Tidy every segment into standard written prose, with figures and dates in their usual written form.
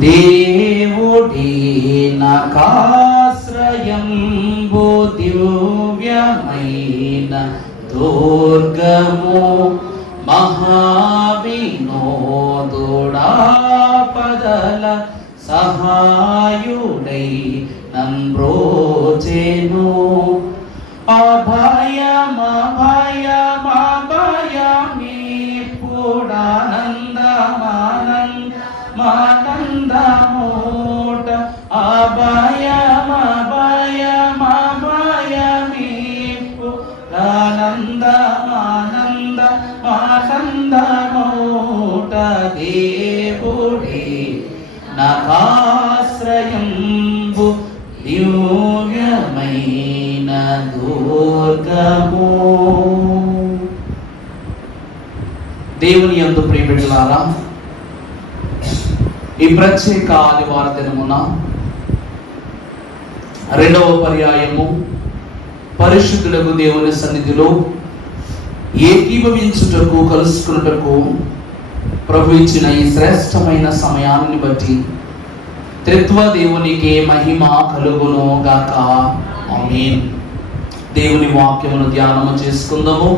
దేవుడి నకాశ్రయంబు దివ్యమైన దుర్గము మహావినోదుడాపదల సహాయుడై నన్బ్రోచెను. అభయమభయమభయమీపుడానందమానందమూట అభయమభయమభయమీపుడానందమానందమూట దేవుడి నకాశ్రయంబు దివ్యమైన దుర్గము. దేవుని యందు ప్రియబిడ్డలారా, ఈ ప్రత్యేక ఆదివార దినమున రెండవ పర్యాయము పరిశుద్ధులకు దేవుని సన్నిధిలో ఏకీభవించుటకు కలుసుకున్నటకు ప్రభు ఇచ్చిన ఈ శ్రేష్టమైన సమయాన్ని బట్టి త్రిత్వ దేవునికి మహిమ కలుగును గాక. ఆమేన్. దేవుని వాక్యమును ధ్యానము చేసుకుందాము.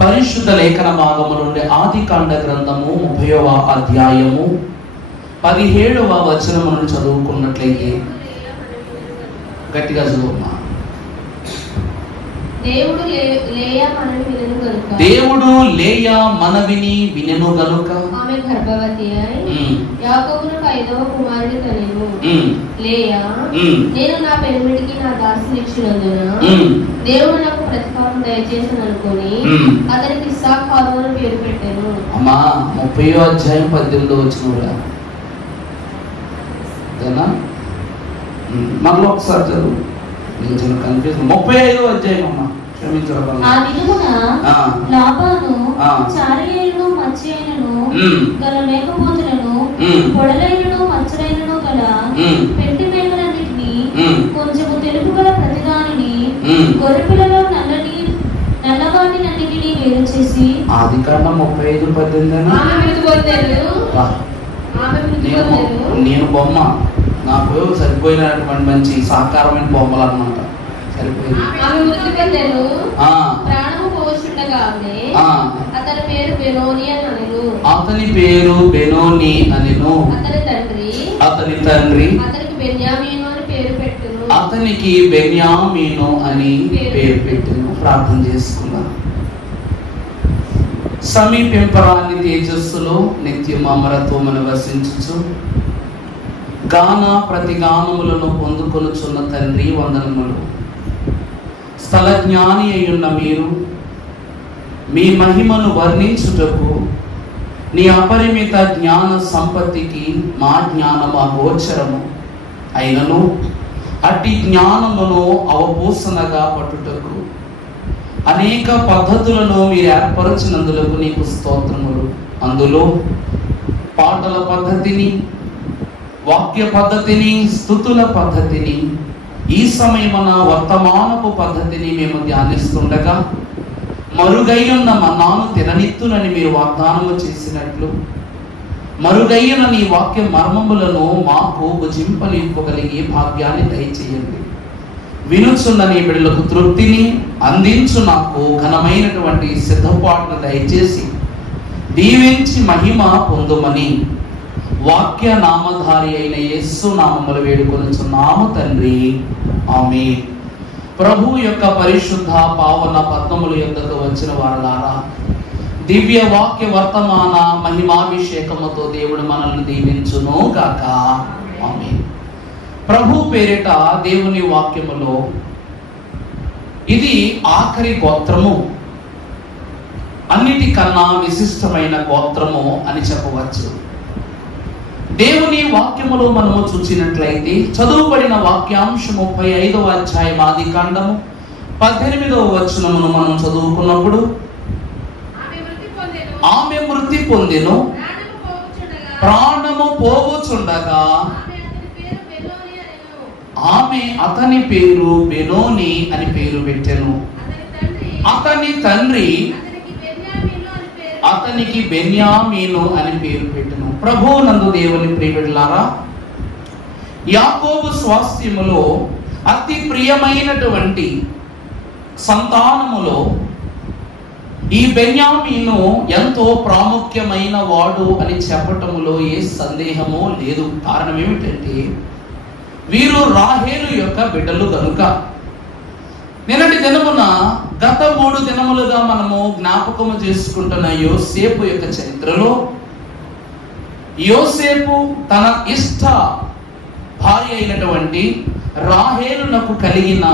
పరిశుద్ధ లేఖన భాగము నుండి ఆదికాండ గ్రంథము 30వ అధ్యాయము 17వ వచనమును చదువుకున్నట్లయితే, గట్టిగా చదువుమా. దేవుడు లేయా మనవిని వినెను గనుక ఆమె గర్భవతి అయి యాకోబునకు 5వ కుమారుని కనెను. లేయా నేను నా పెనిమిటికి నా దాసిని ఇచ్చినందున దేవుడు నాకు ప్రతిఫలం దయచేసననుకొని అతనికి ఇస్సాకారు అని పేరు పెట్టాను. అమ్మా 30వ అధ్యాయం 18వ వచనం మళ్ళీ ఒకసారి చదువు. 35వ అధ్యాయం అమ్మా, క్షమించడం. ఆ దినమున లాబాను చారయైనను మత్స్యైనను గల మేకపోతులను పొడలైనను మచ్చలైనను గల పెంటి మేకలన్నిటిని కొంచెము తెలుపు గల ప్రతిదానిని గొర్రెపిల్లలో నల్లవాటినన్నిటిని వేరు చేసి. ఆదికాండం 35:18. నేను బొమ్మ, నాకు సరిపోయినటువంటి మంచి సాకారమైన బొమ్మలు అన్నమాట. సరిపోయింది. అతని పేరు బెనోని అనెను. అతని తండ్రి అతనికి బెన్యామీను అని పేరు పెట్టెను. ప్రార్థన చేసుకున్నాను. సమీపింపరాని తేజస్సులో నిత్యం అమరత్వమును వసించుచు గాన ప్రతిగానములను పొందుకొనుచున్న తండ్రి వందనములు. స్థల జ్ఞాని అయ్యున్న మీరు మీ మహిమను వర్ణించుటకు నీ అపరిమిత జ్ఞాన సంపత్తికి మా జ్ఞానము అగోచరము అయినను అట్టి జ్ఞానమును అవపోసనగా పట్టుటకు అనేక పద్ధతులను మీరు ఏర్పరచినందులకు నీకు స్తోత్రములు. అందులో పాటల పద్ధతిని, వాక్య పద్ధతిని, స్తుతుల పద్ధతిని, ఈ సమయమున వర్తమానపు పద్ధతిని మేము ధ్యానిస్తుండగా మరుగయ్యున్న మన్నాను తిననిత్తునని మీరు వాగ్దానము చేసినట్లు మరుగయ్యున్న నీ వాక్య మర్మములను మాకు భుజింపనివ్వగలిగే భాగ్యాన్ని దయచేయండి. వినుచున్న నీ బిడ్డలకు తృప్తిని అందించు నాకు ఘనమైనటువంటి సిద్ధపాటును దయచేసి దీవించి మహిమ పొందుమని వాక్య నామధారి అయిన యేసు నామములు వేడుకొనుచున్నాము తండ్రి. ఆమేన్. ప్రభు యొక్క పరిశుద్ధ పావన పద్మముల యొద్దకు వచ్చిన వారలారా, దివ్య వాక్య వర్తమాన మహిమాభిషేకముతో దేవుడు మనల్ని దీవించును గాక. ఆమేన్. ప్రభు పేరిట దేవుని వాక్యములో ఇది ఆఖరి గోత్రము, అన్నిటికన్నా విశిష్టమైన గోత్రము అని చెప్పవచ్చు. దేవుని వాక్యములో మనము చూసినట్లయితే చదువుబడిన వాక్యాంశము 35వ అధ్యాయం ఆదికాండము 18వ వచనమును మనం చదువుకున్నప్పుడు, ఆమె మృతి పొందెను, ప్రాణము పోవుచుండగా ఆమె అతని పేరు బెనోని అని పేరు పెట్టెను. అతని తండ్రి అతనికి బెన్యామీను అని పేరు పెట్టెను. ప్రభువునందు దేవుని ప్రియబిడ్డలారా, యాకోబు స్వాస్థ్యములో అతి ప్రియమైనటువంటి సంతానములో ఈ బెన్యామీను ఎంతో ప్రాముఖ్యమైన వాడు అని చెప్పటములో ఏ సందేహమో లేదు. కారణం ఏమిటంటే వీరు రాహేలు యొక్క బిడ్డలు గనుక. నిన్నటి దినమున గత 3 దినములుగా మనము జ్ఞాపకము చేసుకుంటున్న యోసేపు యొక్క చరిత్రలో యోసేపు తన ఇష్ట భార్య అయినటువంటి రాహేలునకు కలిగిన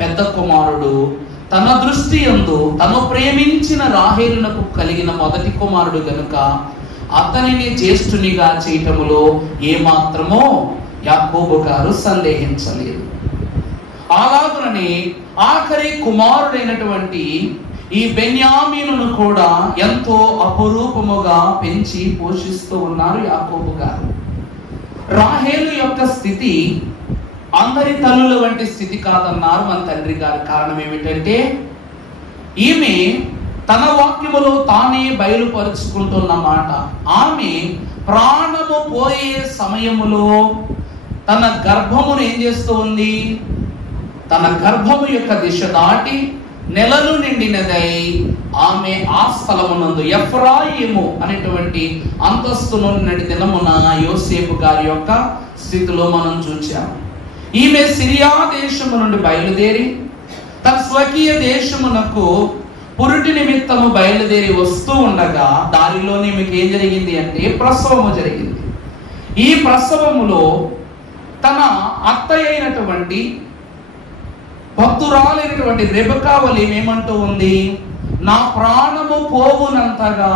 పెద్ద కుమారుడు, తన దృష్టి యందు తను ప్రేమించిన రాహేలునకు కలిగిన మొదటి కుమారుడు గనుక అతనిని జ్యేష్ఠునిగా చేయటములో ఏమాత్రమో యాకోబు గారు సందేహించలేదు. అలాగునని ఆఖరి కుమారుడైనటువంటి ఈ బెన్యామీనును కూడా ఎంతో అపురూపముగా పెంచి పోషిస్తూ ఉన్నారు యాకోబు గారు. రాహేలు యొక్క స్థితి అందరి తల్లుల వంటి స్థితి కాదన్నారు మన తండ్రి గారు. కారణం ఏమిటంటే ఈమె తన వాక్యములో తానే బయలుపరుచుకుంటున్న మాట, ఆమె ప్రాణము పోయే సమయములో తన గర్భమును ఏం చేస్తూ ఉంది? తన గర్భము యొక్క దిశ దాటి నెలలు నిండినదై ఆమె ఆ స్థలమునందు ఎఫ్రాయిము అనేటువంటి అంతస్తును నిన్నటి దినమున యోసేపు గారి యొక్క స్థితిలో మనం చూచాము. ఈమె సిరియా దేశము నుండి బయలుదేరి తన స్వకీయ దేశమునకు పురుటి నిమిత్తము బయలుదేరి వస్తూ ఉండగా దారిలోనే మీకు ఏం జరిగింది అంటే ప్రసవము జరిగింది. ఈ ప్రసవములో తన అత్తయ్య అయినటువంటి భక్తురాలైనటువంటి రెబెకా వలె ఏమంటూ ఉంది? నా ప్రాణము పోవునంతగా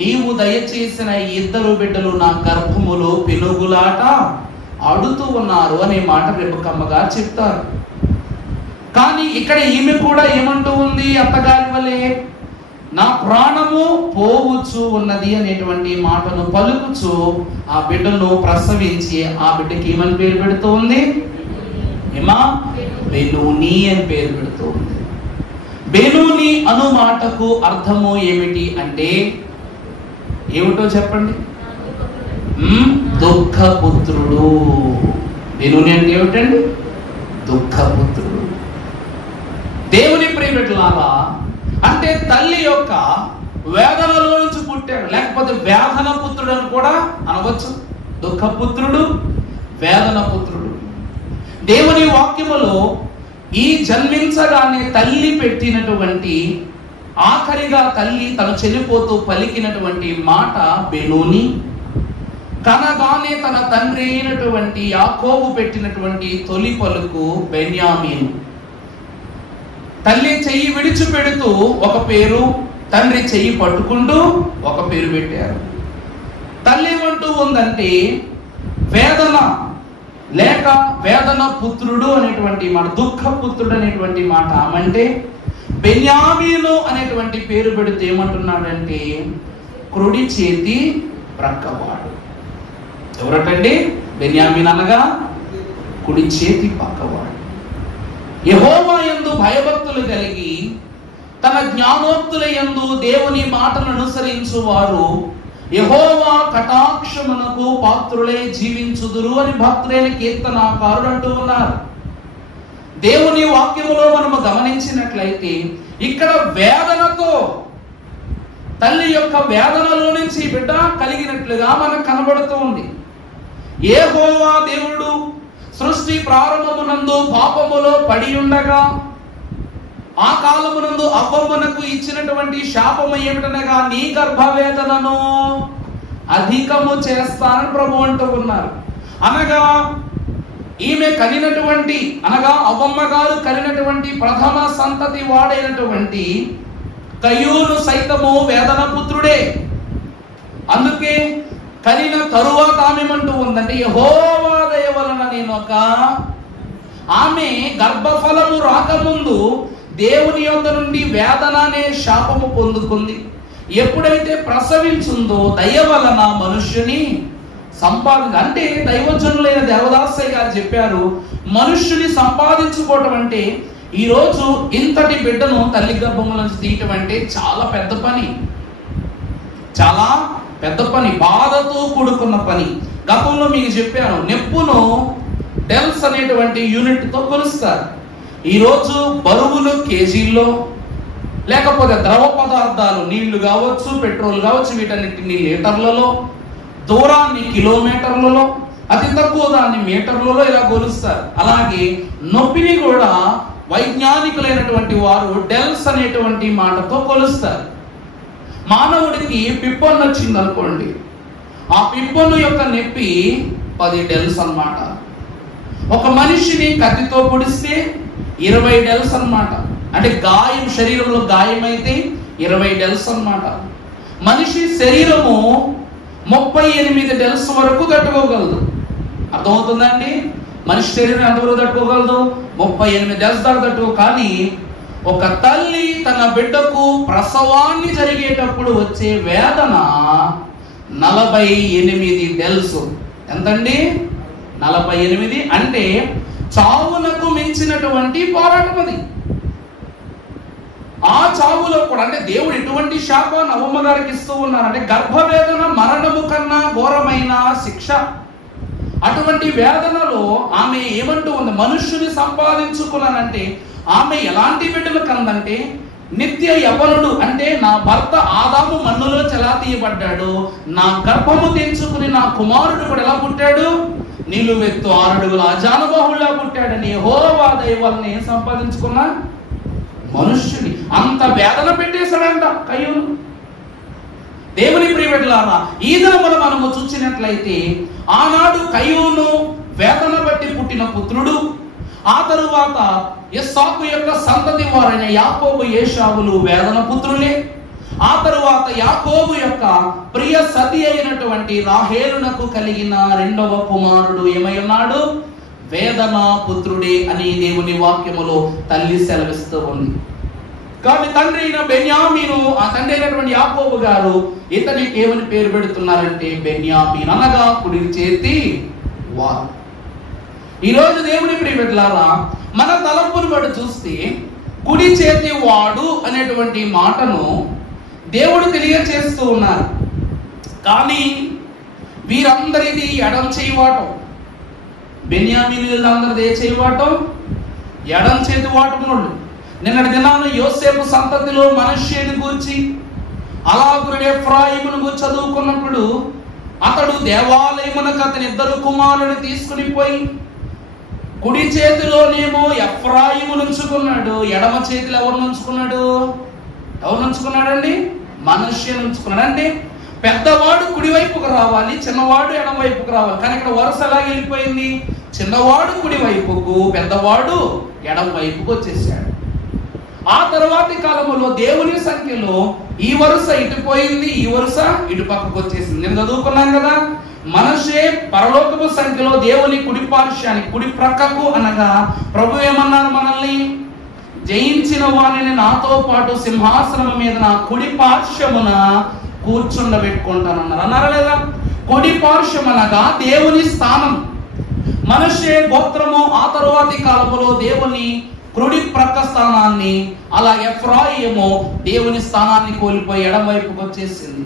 నీవు దయచేసిన 2 బిడ్డలు నా గర్భములో పెనుగులాట ఆడుతూ ఉన్నారు అనే మాట రెబెకమ్మ గారు చెప్తారు. కానీ ఇక్కడ ఈమె కూడా ఏమంటూ ఉంది? అత్తగారి వలె నా ప్రాణము పోవచ్చు ఉన్నది అనేటువంటి మాటను పలుకుచు ఆ బిడ్డను ప్రసవించి ఆ బిడ్డకి ఏమని పేరు పెడుతూ ఉంది? ఏమా? బెనూని అని పేరు పెడుతూ ఉంది. బెనూని అను మాటకు అర్థము ఏమిటి అంటే ఏమిటో చెప్పండి? దుఃఖపుత్రుడు. బెనూని అంటే ఏమిటండి? దుఃఖపుత్రుడు. దేవుని ప్రియబిడ్డలారా, అంటే తల్లి యొక్క వేదనలో నుంచి పుట్టాడు, లేకపోతే వేదన పుత్రుడు అని కూడా అనవచ్చు. దుఃఖపుత్రుడు, వేదన పుత్రుడు. దేవుని వాక్యములో ఈ జన్మించగానే తల్లి పెట్టినటువంటి ఆఖరిగా తల్లి తను చెల్లిపోతూ పలికినటువంటి మాట బెనూని. కనగానే తన తండ్రి అయినటువంటి యాకోబు పెట్టినటువంటి తొలి పలుకు బెన్యామీను. తల్లి చెయ్యి విడిచిపెడుతూ ఒక పేరు, తండ్రి చెయ్యి పట్టుకుంటూ ఒక పేరు పెట్టారు. తల్లి ఏమంటూ ఉందంటే వేదన లేక వేదన పుత్రుడు అనేటువంటి మాట, దుఃఖపుత్రుడు అనేటువంటి మాట. అంటే బెన్యామీను అనేటువంటి పేరు పెడితే ఏమంటున్నాడంటే కుడి చేతి ప్రక్కవాడు. ఎవరటండి? బెన్యామీను అనగా కుడి చేతి పక్కవాడు. యెహోవా యందు భయభక్తులు కలిగి తన జ్ఞానోక్తుల యందు దేవుని మాటను అనుసరించు వారు యెహోవా కటాక్షమునకు పాత్రులై జీవించుదురు అని భక్తులైన కీర్తనాకారుడు అంటూ ఉన్నారు. దేవుని వాక్యములో మనము గమనించినట్లయితే ఇక్కడ వేదనతో తల్లి యొక్క వేదనలో నుంచి బిడ్డ కలిగినట్లుగా మనకు కనబడుతూ ఉంది. యెహోవా దేవుడు సృష్టి ప్రారంభమునందు పాపములో పడి ఉండగా ఆ కాలమునందు అవ్వమ్మనకు ఇచ్చినటువంటి శాపము ఏమిటనగా నీ గర్భవేదనను అధికము చేస్తానని ప్రభు అంటూ ఉన్నారు. అనగా ఈమె కనినటువంటి అనగా అవ్వమ్మ గారు కలిగినటువంటి ప్రథమ సంతతి వాడైనటువంటి కయ్యూను సైతము వేదన పుత్రుడే. అందుకే కనిన తరువాత ఆమెమంటూ ఉందంటే యెహోవా దయ వలన నేను ఆమె గర్భఫలము రాకముందు దేవుని యొద్ద నుండి వేదన అనే శాపము పొందుకుంది. ఎప్పుడైతే ప్రసవించుందో దయ వలన మనుష్యుని అంటే దైవజనులైన దేవదాసయ్య గారు చెప్పారు, మనుష్యుని సంపాదించుకోవటం అంటే ఈరోజు ఇంతటి బిడ్డను తల్లి గర్భము నుంచి తీయటం అంటే చాలా పెద్ద పని, చాలా పెద్ద పని, బాధతో కూడుకున్న పని. గతంలో మీకు చెప్పాను, నెప్పును డెల్స్ అనేటువంటి యూనిట్తో కొలుస్తారు. ఈరోజు బరువులు కేజీల్లో, లేకపోతే ద్రవ పదార్థాలు నీళ్లు కావచ్చు, పెట్రోల్ కావచ్చు, వీటన్నిటిని లీటర్లలో, దూరాన్ని కిలోమీటర్లలో, అతి తక్కువ దాన్ని మీటర్లలో ఇలా కొలుస్తారు. అలాగే నొప్పిని కూడా వైజ్ఞానికులైనటువంటి వారు డెల్స్ అనేటువంటి మాటతో కొలుస్తారు. మానవుడికి పిప్పొన్ను వచ్చింది అనుకోండి, ఆ పిప్పొన్ను యొక్క నొప్పి 10 డెల్స్ అన్నమాట. ఒక మనిషిని కత్తితో పొడిస్తే 20 డెల్స్ అన్నమాట. అంటే గాయం, శరీరంలో గాయమైతే 20 డెల్స్ అన్నమాట. మనిషి శరీరము 38 డెల్స్ వరకు తట్టుకోగలదు. అర్థమవుతుందండి? మనిషి శరీరం ఎంతవరకు తట్టుకోగలదు? 38 డెల్స్ దాకా తట్టుకో. కానీ ఒక తల్లి తన బిడ్డకు ప్రసవాన్ని జరిగేటప్పుడు వచ్చే వేదన 48 డెల్స్. ఎంతండి? 48. అంటే చావునకు మించినటువంటి పోరాటం అది. ఆ చావులో కూడా అంటే దేవుడు ఎటువంటి శాపాన్ని అవ్వమ్మ గారికి ఇస్తూ ఉన్నారంటే, గర్భవేదన మరణము కన్నా ఘోరమైన శిక్ష. అటువంటి వేదనలో ఆమె ఏమంటూ ఉంది? మనుష్యుని సంపాదించుకున్నానంటే ఆమె ఎలాంటి బిడ్డలు కందంటే, నిత్య యవ్వనుడు అంటే నా భర్త ఆదాము మన్నులో చెలాతీయబడ్డాడు, నా గర్భము తెంచుకుని నా కుమారుడు కూడా ఎలా పుట్టాడు? నిలువెత్తు 6 అడుగుల అజానుబాహుళ్లా పుట్టాడని యెహోవా దయ వలన ఏం సంపాదించుకున్నా? మనుష్యుని. అంత వేదన పెట్టేశాడంట కయ్యూను. దేవుని ప్రియబిడ్డలారా, ఈ దినమున మనము చూసినట్లయితే ఆనాడు కయ్యూను వేదన బట్టి పుట్టిన పుత్రుడు. ఆ తరువాత ఇస్సాకు యొక్క సంతతి వారైన యాకోబు, ఏశావులు వేదన పుత్రులే. ఆ తరువాత యాకోబు యొక్క ప్రియ సతి అయినటువంటి రాహేలునకు కలిగిన 2వ కుమారుడు ఏమై ఉన్నాడు? వేదన పుత్రుడే అని దేవుని వాక్యములో తల్లి సెలవిస్తూ ఉంది. కానీ తండ్రి అయిన బెన్యామీను, ఆ తండ్రి అయినటువంటి యాకోబు గారు ఇతనికి ఏమని పేరు పెడుతున్నారంటే బెన్యామీన్, అనగా కుడి చేతి వారు. ఈరోజు దేవుని ప్రియబిడ్డలారా, మన తలంపును బట్టి చూస్తే కుడి చేతి వాడు అనేటువంటి మాటను దేవుడు తెలియచేస్తూ ఉన్నారు. కానీ వీరందరిది ఎడం చేయవాటం. బెన్యామీను వీళ్ళందరిది ఏ చేయవాటం? ఎడం చేతి వాటములు. నిన్నటి దినాన యోసేపు సంతతిలో మనష్యేను గూర్చి, అలాగునే ఎఫ్రాయిమును గూర్చి చదువుకున్నప్పుడు, అతడు దేవాలయమునకు అతని 2 కుమారులను తీసుకుని పోయి కుడి చేతిలోనేమో ఎఫ్రాయిమును ఉంచుకున్నాడు, ఎడమ చేతిలో ఎవరు ఉంచుకున్నాడు? ఎవరు ఉంచుకున్నాడండి? మనష్యేను ఉంచుకున్నాడు. అంటే పెద్దవాడు కుడివైపుకు రావాలి, చిన్నవాడు ఎడమ వైపుకు రావాలి. కానీ ఇక్కడ వరుస ఎలా వెళ్ళిపోయింది? చిన్నవాడు కుడి వైపుకు, పెద్దవాడు ఎడమ వైపుకు వచ్చేసాడు. ఆ తరువాతి కాలంలో దేవుని సంఖ్యలో ఈ వరుస ఇటు పోయింది, ఈ వరుస ఇటు పక్కకు వచ్చేసింది. నేను చదువుకున్నాను కదా, మనషే పరలోకపు సంఖ్యలో దేవుని కుడి పార్శ్వానికి, కుడి ప్రక్కకు, అనగా ప్రభు ఏమన్నారు? మనల్ని జయించిన వారిని నాతో పాటు సింహాసనం మీద నా కుడి పార్శ్వమున కూర్చుండబెట్టుకుంటానన్నారు. అన్నారా లేదా? కుడి పార్శ్వం అనగా దేవుని స్థానం. మనషే గోత్రము ఆ తరువాతి కాలంలో దేవుని కుడి ప్రక్క స్థానాన్ని, అలా ఎఫ్రాయిము దేవుని స్థానాన్ని కోల్పోయి ఎడమ వైపుకు వచ్చేసింది.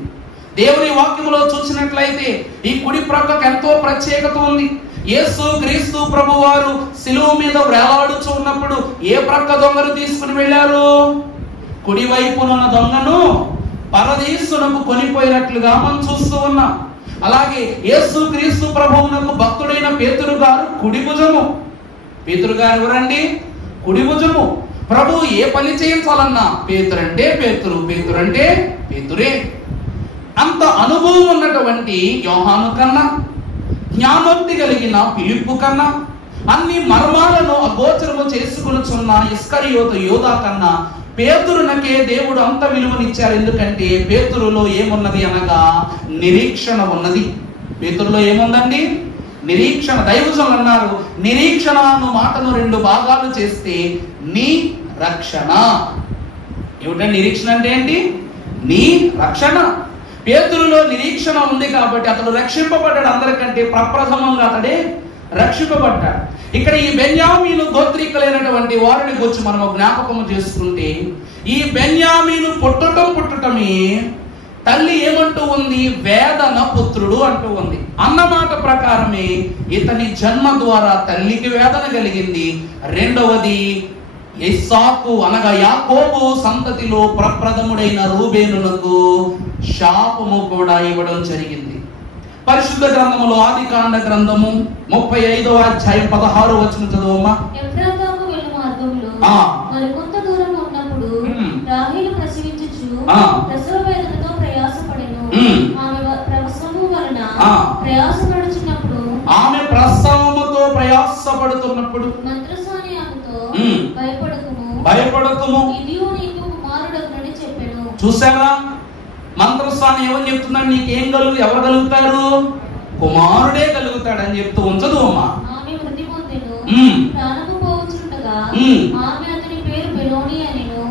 దేవుని వాక్యములో చూసినట్లయితే ఈ కుడి ప్రక్కకు ఎంతో ప్రత్యేకత ఉంది. యేసు క్రీస్తు ప్రభువారు శిలువ మీద వేలాడుచూ ఉన్నప్పుడు ఏ ప్రక్క దొంగను తీసుకుని వెళ్ళారు? కుడి వైపునున్న దొంగను పరదేశునకు కొనిపోయినట్లుగా మనం చూస్తూ ఉన్నాం. అలాగే యేసు క్రీస్తు ప్రభువునకు భక్తుడైన పేతురు గారు కుడి భుజము. పేతురు గారు ఎవరండి? కుడి భుజము. ప్రభు ఏ పని చేయించాలన్నా పేతురంటే పేతురు, పేతురంటే పేతురే. అంత అనుభవం ఉన్నటువంటి యోహాను కన్నా, జ్ఞానోక్తి కలిగిన ఫిలిప్పు కన్నా, అన్ని మర్మాలను అగోచరము చేసుకునిచున్న ఇస్కరియోతు యోధా కన్నా పేతురునకే దేవుడు అంత విలువనిచ్చారు. ఎందుకంటే పేతురులో ఏమున్నది అనగా నిరీక్షణ ఉన్నది. పేతురులో ఏముందండి? నిరీక్షణ. దైవజనులు అన్నారు, నిరీక్షణ అను మాటను 2 భాగాలు చేస్తే నీ రక్షణ. ఏమిటంటే నిరీక్షణ అంటే ఏంటి? నీ రక్షణ. పేతురులో నిరీక్షణ ఉంది కాబట్టి అతడు రక్షింపబడ్డాడు. అందరికంటే ప్రప్రథమంగా అతడే రక్షింపబడ్డాడు. ఇక్కడ ఈ బెన్యామీను గోత్రీకులైనటువంటి వారిని గురించి మనం జ్ఞాపకము చేసుకుంటే, ఈ బెన్యామీను పుట్టటమే తల్లి ఏమంటూ ఉంది? వేదన పుత్రుడు అంటూ ఉంది. అన్నమాట ప్రకారమే ఇతని జన్మ ద్వారా తల్లికి వేదన కలిగింది. రెండవది, ఇస్సాకు అనగా యాకోబు సంతతిలో ప్రప్రథముడైన రూబేనునకు శాపము కూడా ఇవ్వడం జరిగింది. పరిశుద్ధ గ్రంథములో ఆదికాండ గ్రంథము 35వ అధ్యాయం 16వ వచనం చదువమ్మా. ఎఫ్రాతాకు వెళ్ళు మార్గంలో మరికొంత దూరం ఉన్నప్పుడు రాహేలు ప్రసవించుచు ప్రసవ వేదనతో ప్రయాసపడెను. ఆమె ప్రసవము వలన ప్రయాసపడుచున్నప్పుడు మంత్రసాని ఆమెతో భయపడకుము ఇదియు నీకు కుమారుడగునని చెప్పెను. చూసారా, మంత్రస్వామి ఏమని చెప్తున్నాడు? నీకేం ఎవరు కలుగుతారు? కుమారుడే కలుగుతాడని చెప్తూ ఉంచదు అమ్మా. ఆమె మృతి పొందెను. ప్రాణము పోవచుండగా ఆమె అతని పేరు బెనోని అనెను.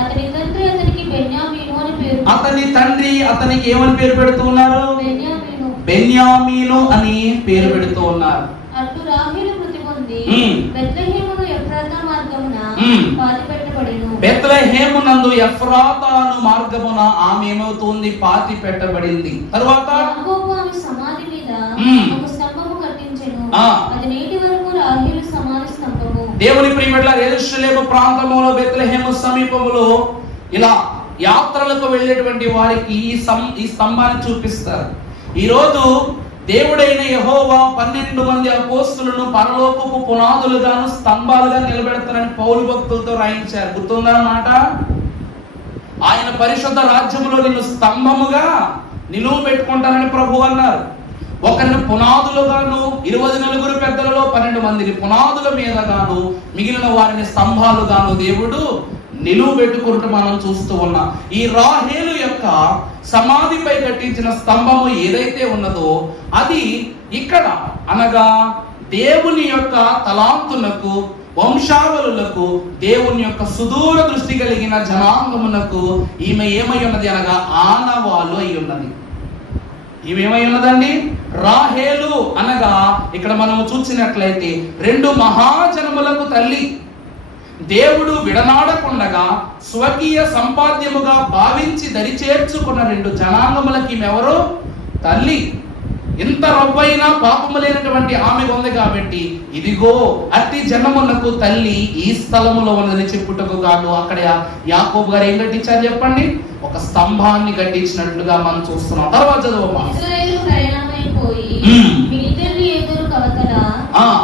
అతని తండ్రి అతనికి బెన్యామీను అని పేరు. అతని తండ్రి అతనికి ఏమని పేరు పెడుతూ ఉన్నారు? బెన్యామీను అని పేరు పెడుతూ ఉన్నారు. అట్లు రాహేలు మృతి పొంది బెత్లెహేమును ఎఫ్రాతా మార్గమున పాతిపెట్టబడెను. బెత్లెహేమునందు ఎఫ్రాతాను మార్గమున ఆమె ఏమవుతుంది? పాతి పెట్టబడింది. తరువాత యాకోబు ఆమె సమాధి మీద ఒక స్తంభము కట్టించెను. అది నేటి వరకు రాహేలు సమాధి స్తంభము. దేవుని ప్రియబిడ్డలారా, యెరూషలేము ప్రాంతములో బెత్లెహేము సమీపములో ఇలా యాత్రలకు వెళ్ళేటువంటి వారికి ఈ స్తంభాన్ని చూపిస్తారు. ఈ రోజు దేవుడైన యెహోవా 12 మంది అపోస్తులను పరలోకపు పునాదులుగాను స్తంభాలుగా నిలబెడతారని పౌలు భక్తులతో రాయించారు. గుర్తుందా మాట? ఆయన పరిశుద్ధ రాజ్యములో నిన్ను స్తంభముగా నిలువ పెట్టుకుంటానని ప్రభు అన్నారు. ఒకరిని పునాదులుగాను 24 పెద్దలలో 12 మందిని పునాదుల మీదగాను మిగిలిన వారిని స్తంభాలుగాను దేవుడు నిలువ పెట్టుకుంటూ మనం చూస్తూ ఉన్నాం. ఈ రాహేలు యొక్క సమాధిపై కట్టించిన స్తంభము ఏదైతే ఉన్నదో అది ఇక్కడ అనగా దేవుని యొక్క తలాంతులకు, వంశావళులకు, దేవుని యొక్క సుదూర దృష్టి కలిగిన జనాంగమునకు ఈమె ఏమై ఉన్నది అనగా ఆనవాలు అయి ఉన్నది. ఈమె ఏమై ఉన్నదండి? రాహేలు అనగా ఇక్కడ మనము చూసినట్లయితే 2 మహాజనములకు తల్లి. దేవుడు విడనాడకుండగా స్వకీయ సంపాద్యముగా భావించి దరిచేర్చుకున్న 2 జనాంగములకి ఈమెవరు? తల్లి. ఇంత రవ్వైన పాపము లేనటువంటి ఆమె ఉంది కాబట్టి ఇదిగో అట్టి జనమునకు తల్లి ఈ స్థలములో ఉన్నదని చెప్పుటకు గాను అక్కడ యాకోబు గారు ఏం కట్టించారు చెప్పండి? ఒక స్తంభాన్ని కట్టించినట్లుగా మనం చూస్తున్నాం. తర్వాత చదువమ్మా. ఇశ్రాయేలు ప్రయాణమైపోయి మిగిలిన ఎదురు కవతల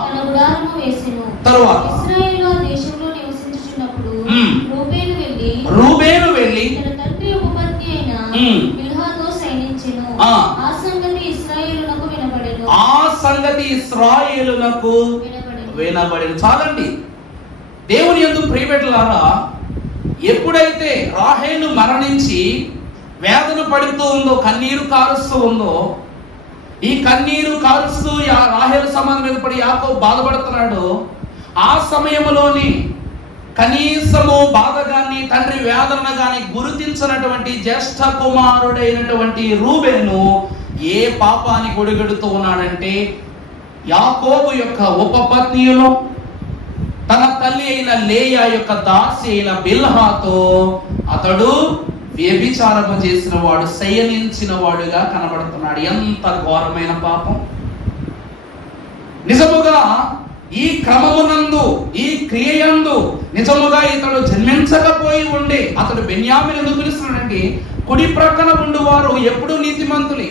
తన గుడారము వేసెను. తరువాత ఇశ్రాయేలు ఆ దేశంలో నివసించుచున్నప్పుడు రూబేను వెళ్ళి తన తండ్రి ఉపపత్ని అయిన బిల్హాతో సైనించెను. ఆ సంగతి ఇశ్రాయేలునకు వినబడెను. చాలండి. దేవుని యందు ప్రియబిడ్డలారా, ఎప్పుడైతే రాహేలు మరణించి వేదన పడుతూ ఉందో, కన్నీరు కారుస్తూ ఉందో, ఈ కన్నీరు కారుస్తూ రాహేలు సమాధి మీద పడి యాకోబు బాధపడుతున్నాడు. ఆ సమయంలోని కనీసము బాధగాన్ని, తండ్రి వేదన గాని గుర్తించినటువంటి జ్యేష్ఠ కుమారుడైనటువంటి రూబేను ఏ పాపానికి ఒడిగడుతూ ఉన్నాడంటే, యాకోబు యొక్క ఉపపత్నిలో తన తల్లి అయిన లేయా యొక్క దాసి అయిన బిల్హాతో అతడు వ్యభిచారము చేసిన వాడు, శయనించిన వాడుగా కనబడుతున్నాడు. ఎంత ఘోరమైన పాపం! నిజముగా ఈ క్రమమునందు, ఈ క్రియయందు నిజముగా ఇతడు జన్మించకపోయి ఉండే అతడు బెన్యామీను ఎందుకు పిలుస్తున్నాడంటే, కుడి ప్రక్కన ఉండువారు ఎప్పుడూ నీతిమంతులే.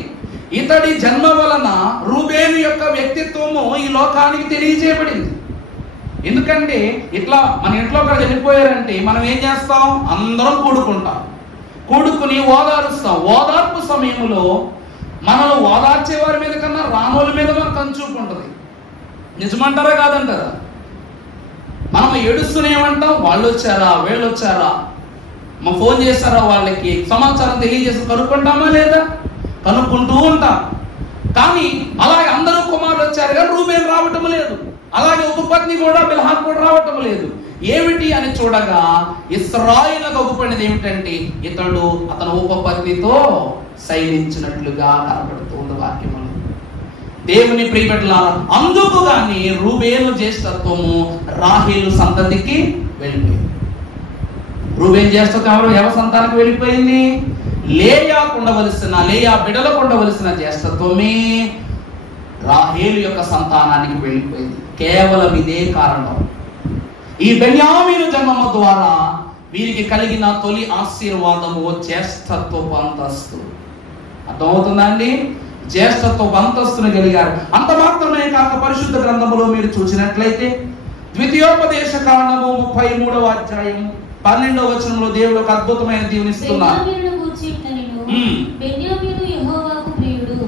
ఇతడి జన్మ వలన రూబేను యొక్క వ్యక్తిత్వము ఈ లోకానికి తెలియజేయబడింది. ఎందుకంటే ఇట్లా మన ఇంట్లో ఒకరు చనిపోయారంటే మనం ఏం చేస్తాం? అందరం కూడుకుని ఓదారుస్తాం. ఓదార్పు సమయంలో మనల్ని ఓదార్చే వారి మీద కన్నా రానోళ్ళ మీద మనకు కంచూపు ఉంటుంది. నిజమంటారా కాదంటారా? మనం ఏడుస్తూనేమంటాం, వాళ్ళు వచ్చారా, వీళ్ళు వచ్చారా, మా ఫోన్ చేశారా, వాళ్ళకి సమాచారం తెలియజేసి కనుక్కుంటామా లేదా? కనుక్కుంటూ ఉంటాం. కానీ అలాగే అందరూ కుమారులు వచ్చారు కానీ రూబేను రావటం లేదు. అలాగే ఉపపత్ని కూడా బిల్హా కూడా రావటం లేదు. ఏమిటి అని చూడగా ఇశ్రాయేలుకు అగుపడినది ఏమిటంటే, ఇతడు అతని ఉపపత్నితో శయనించినట్లుగా కనబడుతుంది వాక్యములు. దేవుని ప్రియబిడ్డలారా, అందుకు గాని రూబేను జ్యేష్ఠత్వము రాహేలు సంతతికి వెళ్ళిపోయింది. రూబేను జ్యేష్ఠత్వం ఎవరి సంతానికి వెళ్ళిపోయింది? లేయాకు ఉండవలసిన, లేయా బిడ్డలకు ఉండవలసిన జ్యేష్ఠత్వమే రాహేలు యొక్క సంతానానికి వెళ్ళిపోయింది. కేవలం ఇదే కారణం. ఈ బెన్యామీను జన్మము ద్వారా వీరికి కలిగిన తొలి ఆశీర్వాదము జ్యేష్ఠత్వపు అంతస్తు. అర్థమవుతుందా అండి? జ్యేష్ఠత్వపు అంతస్తును కలిగారు. అంత మాత్రమే కాక పరిశుద్ధ గ్రంథములో మీరు చూసినట్లయితే ద్వితీయోపదేశ కాండము 33వ అధ్యాయము 12వ వచనంలో దేవుడు ఒక అద్భుతమైన దీవెనిస్తున్నారు.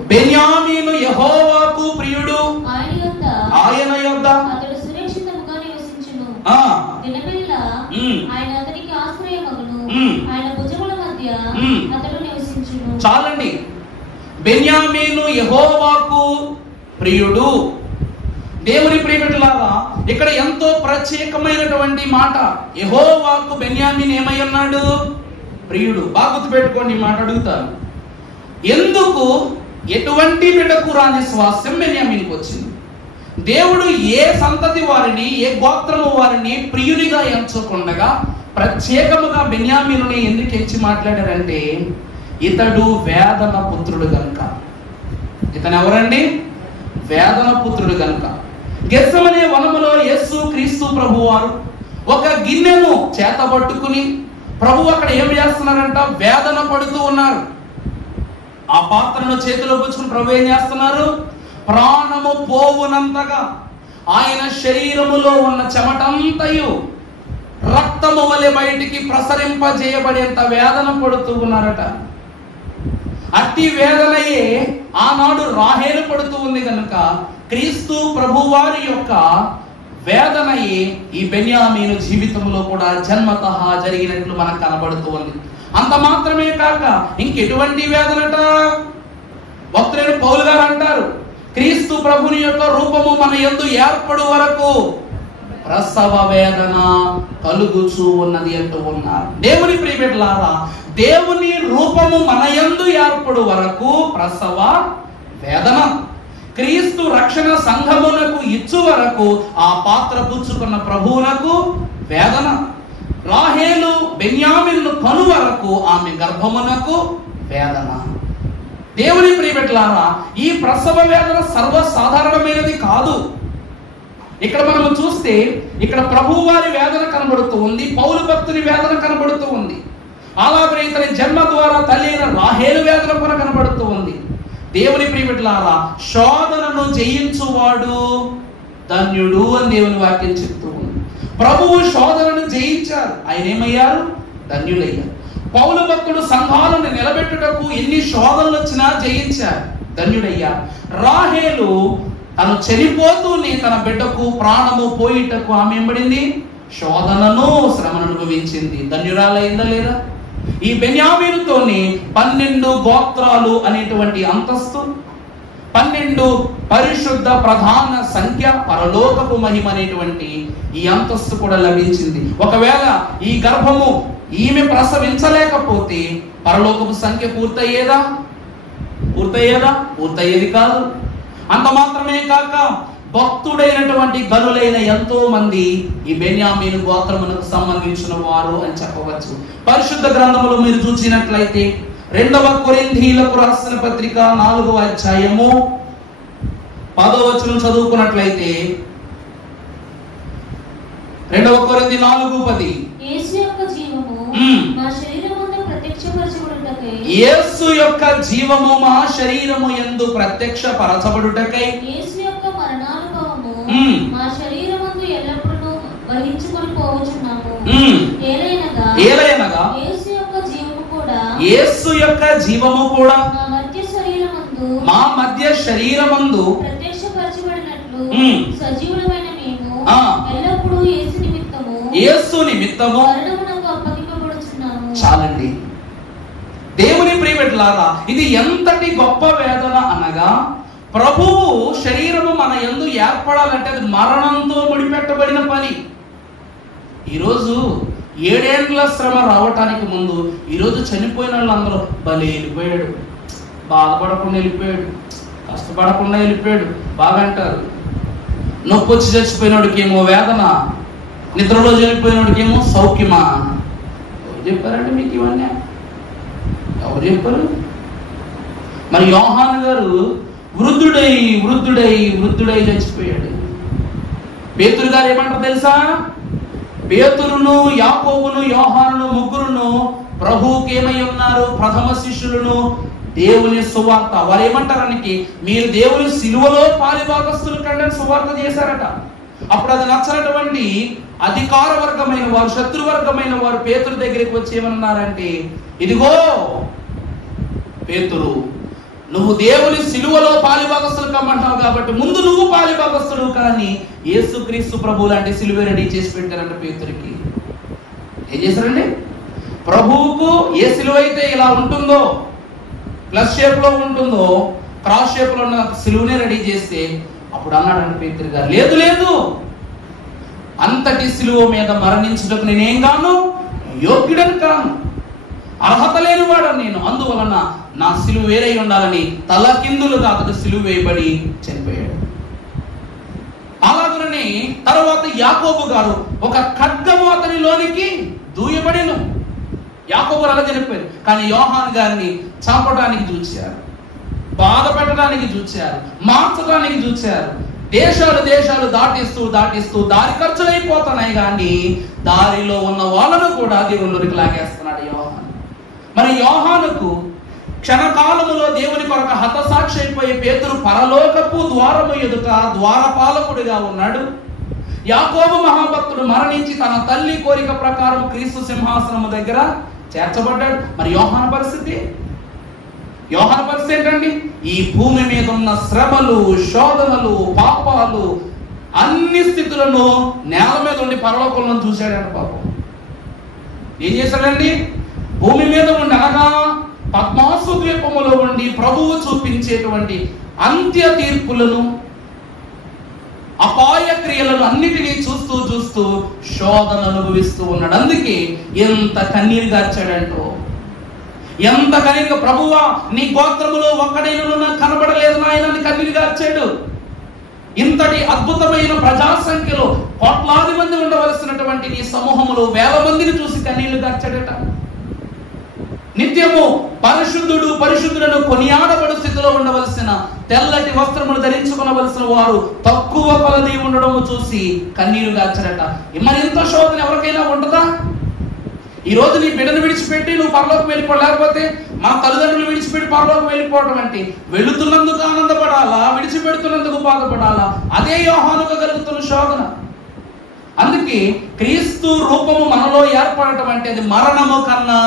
బెన్యామీను యెహోవాకు ప్రియుడు, ఆయన యొద్ద అతడు సురక్షితముగా నివసించును. ఆయన అతనికి ఆశ్రయమగును. ఆయన భుజముల మధ్య అతడు నివసించును. చాలండి. బెన్యామీను యెహోవాకు ప్రియుడు. దేవుని ప్రియబిడ్డలారా, ఇక్కడ ఎంతో ప్రత్యేకమైనటువంటి మాట. యెహోవాకు బెన్యామీను ఏమై ఉన్నాడు? ప్రియుడు. బాగా గుర్తుపెట్టుకోండి ఈ మాట అడుగుతాను. ఎందుకు ఎటువంటి బిడ్డకు రాని స్వాస్థ్యం బెన్యామీనుకు వచ్చింది? దేవుడు ఏ సంతతి వారిని, ఏ గోత్రము వారిని ప్రియునిగా ఎంచుకుండగా ప్రత్యేకముగా బెన్యామీనుని ఎందుకు ఎంచి మాట్లాడారంటే, ఇతడు వేదన పుత్రుడు గనుక. ఇతను ఎవరండి? వేదన పుత్రుడు గనుక. గెత్సెమనే వనములో యేసు క్రీస్తు ప్రభు వారు ఒక గిన్నెను చేతబట్టుకుని ప్రభు అక్కడ ఏం చేస్తున్నారంట? వేదన పడుతూ ఉన్నారు. ఆ పాత్రను చేతిలో పుచ్చుకుని ప్రభు ఏం చేస్తున్నారు? ప్రాణము పోవునంతగా ఆయన శరీరములో ఉన్న చెమటంతయు రక్తము వలె బయటికి ప్రసరింపజేయబడేంత వేదన పడుతూ ఉన్నారట. అట్టి వేదనయే ఆనాడు రాహేలు పడుతూ ఉంది కనుక క్రీస్తు ప్రభువారి యొక్క వేదనయే ఈ బెన్యామీను జీవితంలో కూడా జన్మతః జరిగినట్లు మనకు కనబడుతూ ఉంది. అంత మాత్రమే కాక ఇంకెటువంటి వేదనట? భక్తులైన పౌలు గారు అంటారు, క్రీస్తు ప్రభుని యొక్క రూపము మన యందు ఏర్పడు వరకు ప్రసవ వేదన కలుగుచూ ఉన్నది అంటూ ఉన్నారు. దేవుని ప్రియబిడ్డలారా, దేవుని రూపము మన యందు ఏర్పడు వరకు ప్రసవ వేదన. క్రీస్తు రక్షణ సంఘమునకు ఇచ్చు వరకు ఆ పాత్ర పుచ్చుకున్న ప్రభువునకు వేదన. రాహేలు బెన్యామీను కను వరకు ఆమె గర్భమునకు వేదన. దేవుని ప్రియబిడ్డలారా, ఈ ప్రసవ వేదన సర్వసాధారణమైనది కాదు. ఇక్కడ మనము చూస్తే ఇక్కడ ప్రభువారి వేదన కనబడుతూ ఉంది, పౌలు భక్తుని వేదన కనబడుతూ ఉంది. అలాగే ఇతని జన్మ ద్వారా తల్లి అయిన రాహేలు వేదన కూడా కనబడుతూ ఉంది. దేవుని ప్రియబిడ్డలారా, శోధనను జయించువాడు ధన్యుడు అని దేవుని వాక్యం చెప్తూ ఉంది. ప్రభువు శోధనను జయించారు, ఆయన ఏమయ్యారు? ధన్యులయ్యారు. పౌలు భక్తుడు సంఘాలను నిలబెట్టుటకు ఎన్ని శోధనలు వచ్చినా జయించారు, ధన్యుడయ్యారు. రాహేలు తను చనిపోతూనే తన బిడ్డకు ప్రాణము పోయిటకు ఆమె ఎంబడింది, శోధనను శ్రమను అనుభవించింది, ధన్యురాలైందా లేదా? ఈ బెన్యామీనుతోని 12 గోత్రాలు అనేటువంటి అంతస్తు, 12 పరిశుద్ధ ప్రధాన సంఖ్య, పరలోకపు మహిమ అనేటువంటి ఈ అంతస్తు కూడా లభించింది. ఒకవేళ ఈ గర్భము ఈమె ప్రసవించలేకపోతే పరలోకపు సంఖ్య పూర్తయ్యేదా? పూర్తయ్యేది కాదు. అంత మాత్రమే కాక భక్తుడైనటువంటి గనులైన ఎంతో మంది ఈ బెన్యామీను గోత్రమునకు సంబంధించిన వారు అని చెప్పవచ్చు. పరిశుద్ధ గ్రంథములో మీరు చూసినట్లయితే 2వ కొరింథీయులకు రాసిన పత్రిక 4వ అధ్యాయము 10వ వచనం చదువుకున్నట్లయితే 2వ కొరింథీ 4:10 యేసు యొక్క జీవము మా శరీరమందు ప్రత్యక్షపరచబడుటకై, యేసు యొక్క జీవము మా శరీరము యందు ప్రత్యక్షపరచబడుటకై, యేసు యొక్క మరణానుభవము మా శరీరమందు ఎల్లప్పుడూ వహించుకొని పోవచున్నాము. ఏలయనగా యేసు యొక్క జీవము కూడా మా మధ్య శరీరమందు ప్రత్యక్షపరచబడినట్లు సజీవులమైన మేము ఎల్లప్పుడూ యేసు నిమిత్తము మరణమునకు అప్పగింపబడుచున్నాము. చాలండి. దేవుని ప్రియబిడ్డలారా, ఇది ఎంతటి గొప్ప వేదన అనగా, ప్రభువు శరీరము మన యందు ఏర్పడాలంటే అది మరణంతో ముడిపెట్టబడిన పని. ఈరోజు 7 ఏళ్ల శ్రమ రావటానికి ముందు ఈరోజు చనిపోయిన వాళ్ళందరూ భలే వెళ్ళిపోయాడు, బాధపడకుండా వెళ్ళిపోయాడు, కష్టపడకుండా వెళ్ళిపోయాడు బాగా అంటారు. నొప్పి వచ్చి చచ్చిపోయినోడికి ఏమో వేదన, నిద్రలో చనిపోయినోడికి ఏమో సౌఖ్యమా? చెప్పారండి మీకు ఇవన్నీ? ఎవరు చెప్పారు? మరి యోహాను గారు వృద్ధుడై వృద్ధుడై వృద్ధుడై చచ్చిపోయాడు. పేతురు గారు ఏమంటారు తెలుసా? పేతురును, యాకోబును, యోహానును ముగ్గురును ప్రభువుకి ఏమై ఉన్నారు? ప్రథమ శిష్యులను, దేవుని సువార్త. వారు ఏమంటారానికి, మీరు దేవుని సిలువలో పాలిభాగస్తులు కంటే సువార్త చేశారట. అప్పుడు అది నచ్చనటువంటి అధికార వర్గమైన వారు, శత్రువర్గమైన వారు పేతురు దగ్గరికి వచ్చి ఏమన్నారంటే, ఇదిగో పేతురు, నువ్వు దేవుని సిలువలో పాలిభాగస్తులు కమ్మంటావు కాబట్టి ముందు నువ్వు పాలిభాగస్తుడు కానీ యేసుక్రీస్తు ప్రభు లాంటి సిలువ రెడీ చేసి పెట్టారంట పేతురికి. ఏం చేశారండి? ప్రభువుకు ఏ సిలువ అయితే ఇలా ఉంటుందో, ప్లస్ షేప్ లో ఉంటుందో, క్రాస్ షేప్ లో ఉన్న సిలువనే రెడీ చేస్తే అప్పుడు అన్నాడంటే పేతురు గారు, లేదు లేదు, అంతటి సిలువ మీద మరణించుటకు నేనేం కాను, యోగ్యుడని కాను, అర్హత లేనివాడు నేను, అందువలన నా సిలువ వేరై ఉండాలని తలకిందులుగా అతడు సిలువ వేయబడి చనిపోయాడు. అలాగనే తర్వాత యాకోబు గారు ఒక ఖడ్గము అతనిలోనికి దూయబడిను. యాకోబు అలా చనిపోయారు. కానీ యోహాను గారిని చంపడానికి చూశారు, బాధ పెట్టడానికి చూశారు, మార్చడానికి చూశారు. దేశాలు దేశాలు దాటిస్తూ దాటిస్తూ దారి ఖర్చులు అయిపోతున్నాయి కానీ దారిలో ఉన్న వాళ్ళను కూడా దేవుళ్ళకి లాగేస్తున్నాడు యోహాను. మరి యోహానుకు క్షణకాలములో దేవుని కొరకు హతసాక్షి అయిపోయి పేతురు పరలోకపు ద్వారము ఎదుట ద్వారపాలకుడిగా ఉన్నాడు. యాకోబు మహాభక్తుడు మరణించి తన తల్లి కోరిక ప్రకారం క్రీస్తు సింహాసనము దగ్గర చేర్చబడ్డాడు. మరి యోహాను పరిస్థితి ఏంటండి? ఈ భూమి మీద ఉన్న శ్రమలు, శోధనలు, పాపాలు, అన్ని స్థితులను నేల మీద ఉండి పరలోకంలో చూశాడంట. పాపం ఏం చేశాడండి? భూమి మీద ఉండి అనగా పద్మాసు ద్వీపములో ఉండి ప్రభువు చూపించేటువంటి అంత్య తీర్పులను, అపాయ క్రియలను అన్నిటినీ చూస్తూ చూస్తూ శోధన అనుభవిస్తూ ఉన్నాడు. అందుకే ఎంత కన్నీరు గార్చాడంటో, ఎంత కన్నీరు. ప్రభువా, నీ గోత్రములో ఒక్కడైనా నాకు కనబడలేదు నాయన అని కన్నీరు గార్చాడు. ఇంతటి అద్భుతమైన ప్రజా సంఖ్యలో కోట్లాది మంది ఉండవలసినటువంటి నీ సమూహములో వేల మందిని చూసి కన్నీళ్లు గార్చాడట. నిత్యము పరిశుద్ధుడు పరిశుద్ధులను కొనియాడబడు స్థితిలో ఉండవలసిన, తెల్లటి వస్త్రములు ధరించుకునవలసిన వారు తక్కువ కొలది ఉండడము చూసి కన్నీరు గార్చాడట. మరి ఎంత శోధన ఎవరికైనా ఉంటుందా? ఈ రోజు నీ బిడ్డను విడిచిపెట్టి నువ్వు పరలోకం వెళ్ళిపో, లేకపోతే మా తల్లిదండ్రులు విడిచిపెట్టి పరలోకం వెళ్ళిపోవటం అంటే వెళుతున్నందుకు ఆనందపడాలా, విడిచిపెడుతున్నందుకు బాధపడాలా? అదే యోహానుకు కలుగుతున్న శోధన. అందుకే క్రీస్తు రూపము మనలో ఏర్పడటం అంటే అది మరణము కన్నా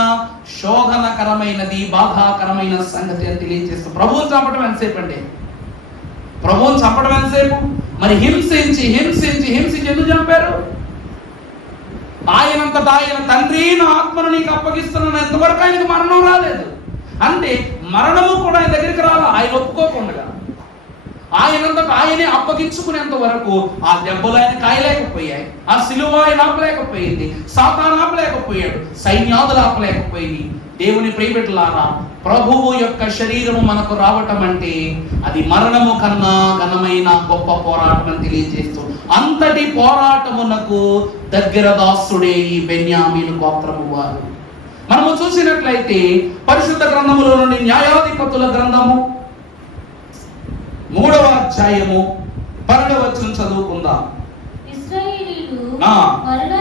శోధనకరమైనది, బాధాకరమైన సంగతి అని తెలియజేస్తూ. ప్రభువుని చంపడం ఎంతసేపు అండి? ప్రభువుని చంపడం ఎంతసేపు? మరి హింసించి హింసించి హింసించి ఎందుకు చంపారు? ఆయనంతటా ఆయన, తండ్రి నా ఆత్మను నీకు అప్పగిస్తున్నాను, ఎంతవరకు ఆయనకు మరణం రాలేదు. అంటే మరణము కూడా ఆయన దగ్గరికి రాలా, ఆయన ఒప్పుకోకుండా. ఆయనంతటా ఆయనే అప్పగించుకునేంత వరకు ఆ దెబ్బలు ఆయన కాయలేకపోయాయి, ఆ సిలువ ఆయన ఆపలేకపోయింది, సాతాను ఆపలేకపోయాడు, సైన్యాదులు ఆపలేకపోయింది. దేవుని ప్రియబిడ్డలారా, ప్రభువు యొక్క శరీరము మనకు రావటం అంటే అది మరణము కన్నా ఘనమైన గొప్ప పోరాటం అని తెలియజేస్తూ, అంతటి పోరాటమునకు దగ్గర దాసుడే ఈ బెన్యామీను గోత్రము వారు. మనము చూసినట్లయితే పరిశుద్ధ గ్రంథములో నుండి న్యాయాధిపతుల గ్రంథము 3వ అధ్యాయము 12వ వచనం చదువుకుందాం. ఇశ్రాయేలీయులు మరలా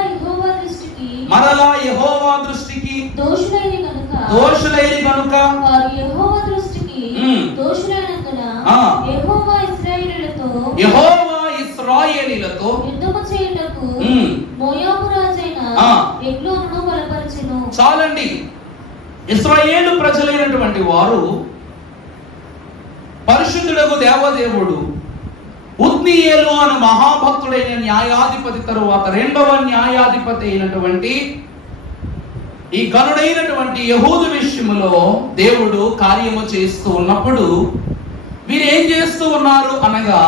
యెహోవా దృష్టికి దోషులైరి గనుక వారు యెహోవా దృష్టికి దోషులైనందున యెహోవా ఇశ్రాయేలీయులతో యుద్ధము చేయుటకు మోయాబు రాజైన ఎగ్లోనును బలపరిచెను. చాలండి. ఇశ్రాయేలు ప్రజలైనటువంటి వారు పరిశుద్ధుడగు దేవదేవుడు ఉత్నీయేలు అను మహాభక్తుడైన న్యాయాధిపతి తరువాత 2వ న్యాయాధిపతి అయినటువంటి ఈ గనుడైనటువంటి యెహూదు విషయములో దేవుడు కార్యము చేస్తూ ఉన్నప్పుడు వీరు ఏం చేస్తూ ఉన్నారు అనగా,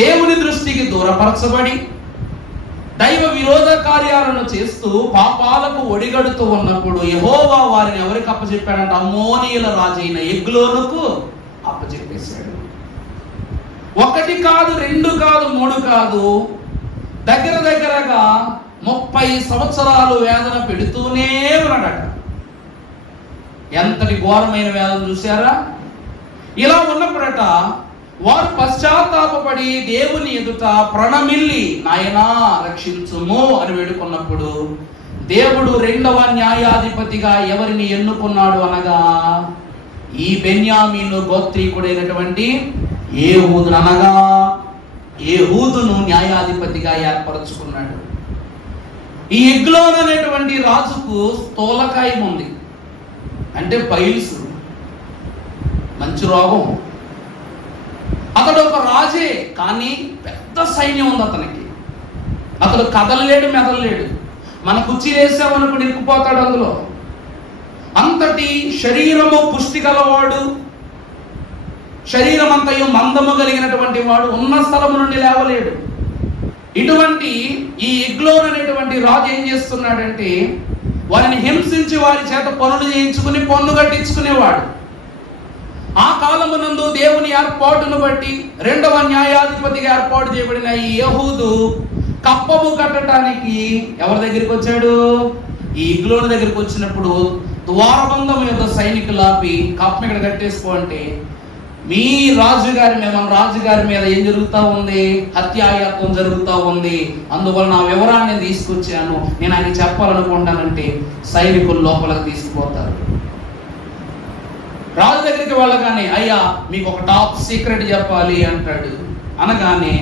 దేవుని దృష్టికి దూరపరచబడి దైవ విరోధ కార్యాలను చేస్తూ పాపాలకు ఒడిగడుతూ ఉన్నప్పుడు యెహోవా వారిని ఎవరికి అప్పచెప్పాడంటే అమ్మోనీయుల రాజైన ఎగ్లోనుకు అప్పచెప్పేశాడు. 1 కాదు, 2 కాదు, 3 కాదు, దగ్గరగా 30 సంవత్సరాలు వేదన పెడుతూనే ఉన్నాడట. ఎంతటి ఘోరమైన వేదన చూశారా? ఇలా ఉన్నప్పుడట వారు పశ్చాత్తాపపడి దేవుని ఎదుట ప్రణమిల్లి నాయనా రక్షించుము అని వేడుకున్నప్పుడు దేవుడు రెండవ న్యాయాధిపతిగా ఎవరిని ఎన్నుకున్నాడు అనగా ఈ బెన్యామీను గోత్రీకుడైనటువంటి ఏహూదును, అనగా ఏహూదును న్యాయాధిపతిగా ఏర్పరచుకున్నాడు. ఈ ఎగ్లోన్ అనేటువంటి రాజుకు స్థూలకాయం ఉంది, అంటే పైల్స్, మంచి రోగం. అతడు ఒక రాజే, కానీ పెద్ద సైన్యం ఉంది అతనికి. అతడు కదలలేడు, మెదలలేడు. మన కుర్చీ వేసామనుకుని ఇరుక్కుపోతాడు అందులో. అంతటి శరీరము పుష్టి గలవాడు, శరీరం అంతయు మందము కలిగినటువంటి వాడు, ఉన్న స్థలము నుండి లేవలేడు. ఇటువంటి ఈ ఎగ్లోన్ అనేటువంటి రాజు ఏం చేస్తున్నాడంటే వారిని హింసించి వారి చేత పనులు చేయించుకుని పన్ను కట్టించుకునేవాడు. ఆ కాలమునందు దేవుని ఏర్పాటును బట్టి రెండవ న్యాయాధిపతిగా ఏర్పాటు చేయబడిన ఈ యెహూదు కప్పము కట్టడానికి ఎవరి దగ్గరికి వచ్చాడు? ఈ ఎగ్లోన్ దగ్గరికి వచ్చినప్పుడు ద్వారబంధం యొక్క సైనికులు ఆపి కప్పం ఇక్కడ కట్టేసుకో అంటే, మీ రాజుగారి మీద, మన రాజుగారి మీద ఏం జరుగుతూ ఉంది? హత్యాయత్నం జరుగుతూ ఉంది. అందువల్ల నా వివరాన్ని తీసుకొచ్చాను, నేను ఆయన చెప్పాలనుకుంటానంటే సైనికులు లోపలికి తీసుకుపోతారు. రాజు దగ్గరికి వెళ్ళగానే అయ్యా మీకు ఒక టాప్ సీక్రెట్ చెప్పాలి అంటాడు. అనగానే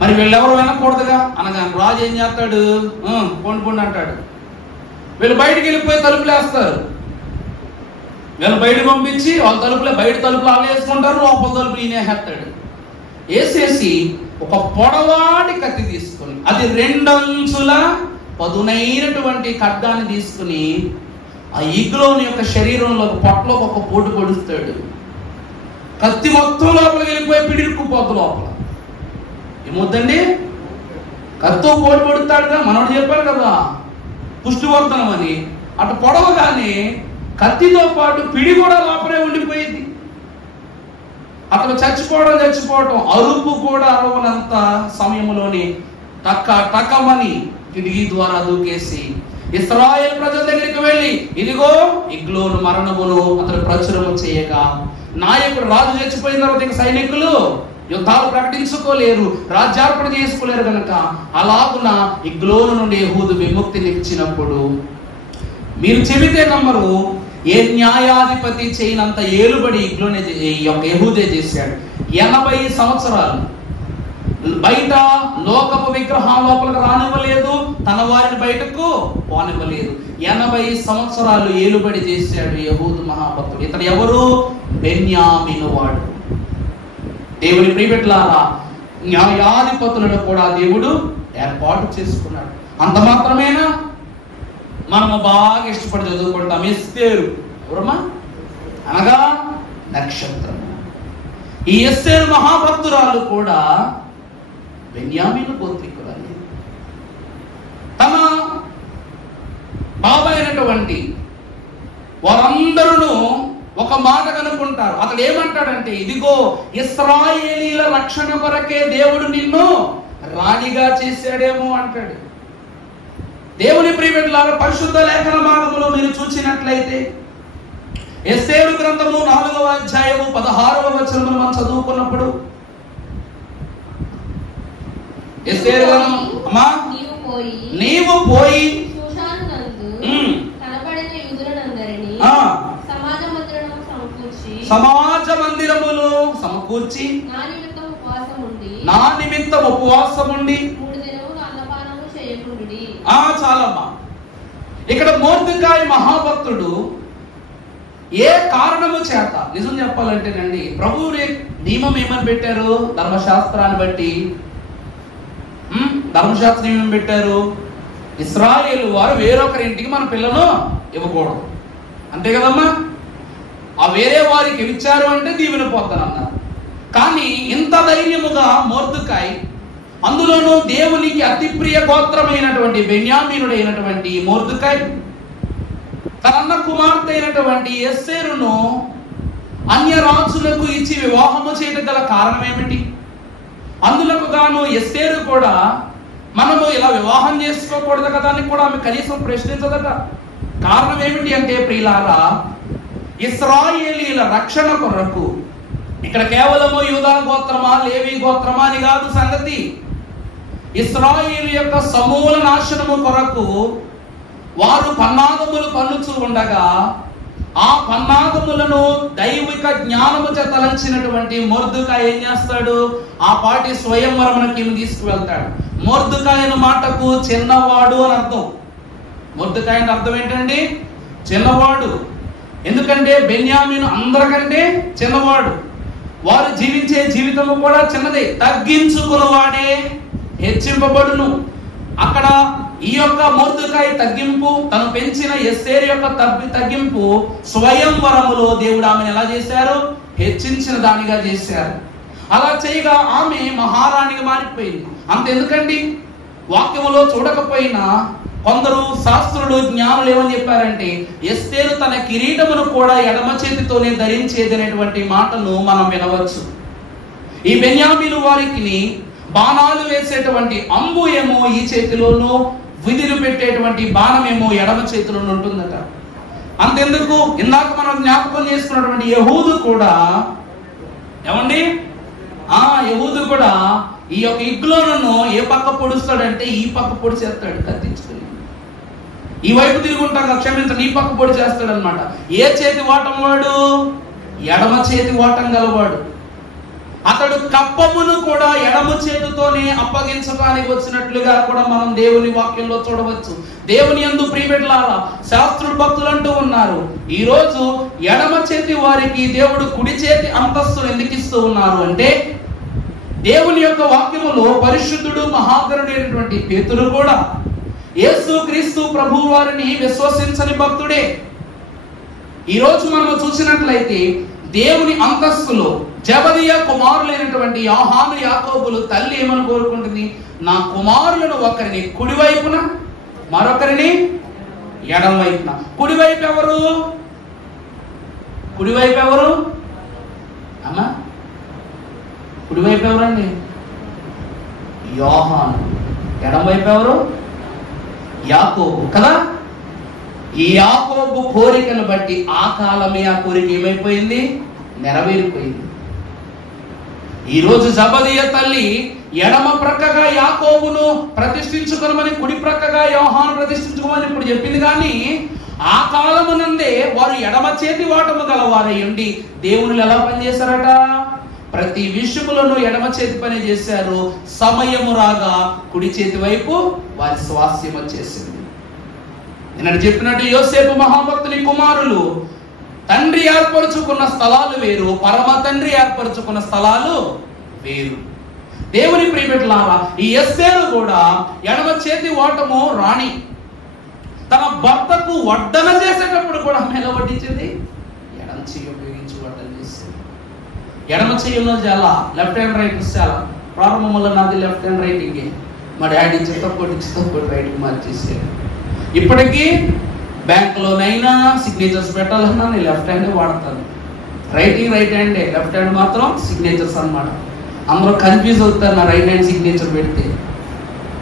మరి వీళ్ళెవరు వినకూడదుగా. అనగానే రాజు ఏం చేస్తాడు? పొండి పొండి అంటాడు. వీళ్ళు బయటికి వెళ్ళిపోయి తలుపులు వేస్తారు. వీళ్ళు బయట పంపించి వాళ్ళ తలుపులే, బయట తలుపులు వాళ్ళు వేసుకుంటారు, లోపల తలుపులు ఈయనేస్తాడు. వేసేసి ఒక పొడవాటి కత్తి తీసుకుని, అది 2 అంచుల పదునైనటువంటి ఖడ్గాన్ని తీసుకుని ఆ ఎగ్లోని యొక్క శరీరంలో పొట్టలో ఒక పోటు పొడుస్తాడు. కత్తి మొత్తం లోపలికి వెళ్ళిపోయి పిడిరుక్కుపోద్దు లోపల. ఏమవుద్దండి? కత్తితో పోటు పొడుస్తాడుగా, మనోడు చెప్పాడు కదా పుష్టివర్ధనం అని. అటు పొడవగానే కత్తితో పాటు పిడి కూడా లోపలే ఉండిపోయింది. అతను చచ్చిపోవడం, అరుపు కూడా అరవనంత సమయంలోని టకమని కిటికీ ద్వారా దూకేసి ఇశ్రాయేలు ప్రజల దగ్గరికి వెళ్ళి, ఇదిగో ఎగ్లోను మరణమును అతను ప్రచురము చేయగా, నాయకుడు రాజు చచ్చిపోయిన తర్వాత ఇక సైనికులు యుద్ధాలు ప్రకటించుకోలేరు, రాజ్యార్పణ చేసుకోలేరు కనుక అలాగున ఎగ్లోను నుండి యెహూదు విముక్తినిచ్చినప్పుడు, మీరు చెబితే నమ్మరు, ఏ న్యాయాధిపతి చేయనంత ఏలుబడి యెహూదే చేశాడు. 80 సంవత్సరాలు బయట లోకపు విగ్రహం లోపలికి రానివ్వలేదు, తన వారిని బయటకు పోనివ్వలేదు. 80 సంవత్సరాలు ఏలుబడి చేశాడు యెహూదు మహాభక్తుడు. ఇతడు ఎవరు? బెన్యామీను వాడు. దేవుని ప్రియబిడ్డలారా, న్యాయాధిపతులను కూడా దేవుడు ఏర్పాటు చేసుకున్నాడు. అంత మాత్రమేనా? మనము బాగా ఇష్టపడి చదువుకుంటాం ఎస్తేరు. ఎవరమ్మా? అనగా నక్షత్రం. ఈ ఎస్తేరు మహాభక్తురాలు కూడా బెన్యామీను గోత్రీకురాలు. తన బాబాయ్ అయినటువంటి వారందరూ ఒక మాట కనుక్కుంటారు. అతడు ఏమంటాడంటే, ఇదిగో ఇశ్రాయేలీల రక్షణ కొరకే దేవుడు నిన్ను రాణిగా చేశాడేమో అంటాడు. దేవుని ప్రియబిడ్డలారా, పరిశుద్ధ లేఖన భాగములో మీరు చూసినట్లయితే ఎస్తేరు గ్రంథము 4వ అధ్యాయము 16వ వచనమును మనం చదువుకున్నప్పుడు, ఎస్తేరు అమ్మా నీవు పోయి సమాజ మందిరములు సమకూర్చి నా నిమిత్తం ఉపవాసముండి. చాలమ్మా. ఇక్కడ మొర్దెకాయి మహాభక్తుడు ఏ కారణము చేత, నిజం చెప్పాలంటేనండి, ప్రభువుని నియమం ఏమని పెట్టారు? ధర్మశాస్త్రాన్ని బట్టి ధర్మశాస్త్రం ఏమని పెట్టారు? ఇశ్రాయేలు వారు వేరొకరి ఇంటికి మన పిల్లను ఇవ్వకూడదు, అంతే కదమ్మా. ఆ వేరే వారికి ఇచ్చారు అంటే దీవెన పోతానన్నారు. కానీ ఇంత ధైర్యముగా మొర్దెకాయి, అందులోనూ దేవునికి అతి ప్రియ గోత్రమైనటువంటి బెన్యామీనుడైనటువంటి మొర్దెకాయి తనన్న కుమార్తె అయినటువంటి ఎస్తేరును అన్య రాజులకు ఇచ్చి వివాహము చేయడం గల కారణం ఏమిటి? అందులకు గాను ఎస్తేరు కూడా మనము ఇలా వివాహం చేసుకోకూడదు కదా అని కూడా ఆమె కనీసం ప్రశ్నించదట. కారణం ఏమిటి అంటే, ప్రియులారా, ఇశ్రాయేలీల రక్షణ కొరకు. ఇక్కడ కేవలము యూదా గోత్రమా లేవి గోత్రమా అని కాదు సంగతి. ఇశ్రాయేలు యొక్క సమూల నాశనము కొరకు వారు పన్నాగములు పన్నుచూ ఉండగా ఆ పన్నాగములను దైవిక జ్ఞానము తలంచినటువంటి మొర్దెకాయి ఏం చేస్తాడు? ఆ పాటి స్వయంవరమునకి తీసుకువెళ్తాడు. మొర్దెకాయి అనే మాటకు చిన్నవాడు అని అర్థం. మొర్దెకాయి అంటే అర్థం ఏంటండి? చిన్నవాడు. ఎందుకంటే బెన్యామీను అందరికంటే చిన్నవాడు. వారు జీవించే జీవితము కూడా చిన్నదే. తగ్గించుకున్నవాడే హెచ్చింపబడును. అక్కడ ఈ యొక్క మొర్దెకాయి తగ్గింపు, తను పెంచిన ఎస్తేరు యొక్క తగ్గింపు స్వయంవరములో దేవుడు ఆమెను ఎలా చేశారు? హెచ్చించిన దానిగా చేశారు. అలా చేయగా ఆమె మహారాణిగా మారిపోయింది. అంతెందుకండి, వాక్యములో చూడకపోయినా కొందరు శాస్త్రులు జ్ఞానులు ఏమని చెప్పారంటే ఎస్తేరు తన కిరీటమును కూడా ఎడమ చేతితోనే ధరించేది అనేటువంటి మాటను మనం వినవచ్చు. ఈ బెన్యామీను వారికి బాణాలు వేసేటువంటి అంబు ఏమో ఈ చేతిలోనూ, విధులు పెట్టేటువంటి బాణమేమో ఎడమ చేతిలోనూ ఉంటుందట. అంతెందుకు, ఇందాక మనం జ్ఞాపకం చేసుకున్నటువంటి యెహూదు కూడా ఏమండి, యెహూదు కూడా ఈ యొక్క ఇగ్లోను ఏ పక్క పొడుస్తాడంటే ఈ పక్క పొడి చేస్తాడు కత్తించుకుని. ఈ వైపు తిరుగుంటాగా క్షమించండి, ఈ పక్క పొడి చేస్తాడు అనమాట. ఏ చేతి వాటం వాడు? ఎడమ చేతి వాటం గలవాడు. అతడు కప్పమును కూడా ఎడమ చేతితోనే అప్పగించడానికి వచ్చినట్లుగా కూడా మనం దేవుని వాక్యంలో చూడవచ్చు. దేవుని యందు ప్రియబిడ్డలారా, శాస్త్రుల భక్తులు అంటూ ఉన్నారు, ఈ రోజు ఎడమ చేతి వారికి దేవుడు కుడి చేతి అంతస్తును ఎందుకు ఇస్తూ ఉన్నారు అంటే, దేవుని యొక్క వాక్యములో పరిశుద్ధుడు మహాగణుడైనటువంటి పేతురు కూడా యేసు క్రీస్తు ప్రభు వారిని విశ్వసించని భక్తుడే. ఈ రోజు మనం చూసినట్లయితే దేవుని అంతస్తులో జెబెదయి కుమారులైనటువంటి యోహాను యాకోబులు తల్లి ఏమని కోరుకుంటుంది? నా కుమారులను ఒకరిని కుడివైపున మరొకరిని ఎడమ వైపున. కుడివైపు ఎవరు? కుడివైపు ఎవరు అమ్మా? కుడివైపు ఎవరండి? యోహాను. ఎడమ వైపు ఎవరు? యాకోబు కదా. ఈ యాకోబు కోరికను బట్టి ఆ కాలమే ఆ కోరిక ఏమైపోయింది? నెరవేరిపోయింది. ఈరోజు జెబెదయి తల్లి ఎడమ ప్రక్కగా యాకోబును ప్రతిష్ఠించుకోమని, కుడి ప్రక్కగా యోహాను ప్రతిష్ఠించుకోమని ఇప్పుడు చెప్పింది. కానీ ఆ కాలమునందే వారు ఎడమ చేతి వాటము గలవారై ఉండి దేవుళ్ళు ఎలా పనిచేశారట? ప్రతి విషయములను ఎడమ చేతి పని చేశారు. సమయము రాగా కుడి చేతి వైపు వారి స్వాస్థ్యం వచ్చేసింది. నేను చెప్పినట్టు యోసేపు మహాభక్తుని కుమారులు తండ్రి ఏర్పరచుకున్న స్థలాలు వేరు, పరమ తండ్రి ఏర్పరచుకున్న స్థలాలు వేరు. దేవుని ప్రియబిడ్డలారా, ఈ ఎస్తేరు కూడా ఎడమ చేతి ఓటము రాణి. తన భర్తకు వడ్డన చేసేటప్పుడు కూడా ఆమె ఎలా వడ్డించింది? ఎడమ చెయ్యి ఉపయోగించి వడ్డన చేసింది. ఎడమ చెయ్యిలో చాలా లెఫ్ట్ హ్యాండ్ రైట్ చాలా. ప్రారంభంలో నాది లెఫ్ట్ హ్యాండ్ రైటింగే. మా డాడీ చిత్తకొట్టి రైట్కి మార్చేసాడు. ఇప్పటికీ బ్యాంకులోనైనా సిగ్నేచర్స్ పెట్టాలన్నా నేను లెఫ్ట్ హ్యాండ్ వాడతాను. రైటింగ్ రైట్ హ్యాండే, లెఫ్ట్ హ్యాండ్ మాత్రం సిగ్నేచర్స్ అన్నమాట. అందరూ కన్ఫ్యూజ్ అవుతారు నా రైట్ హ్యాండ్ సిగ్నేచర్ పెడితే.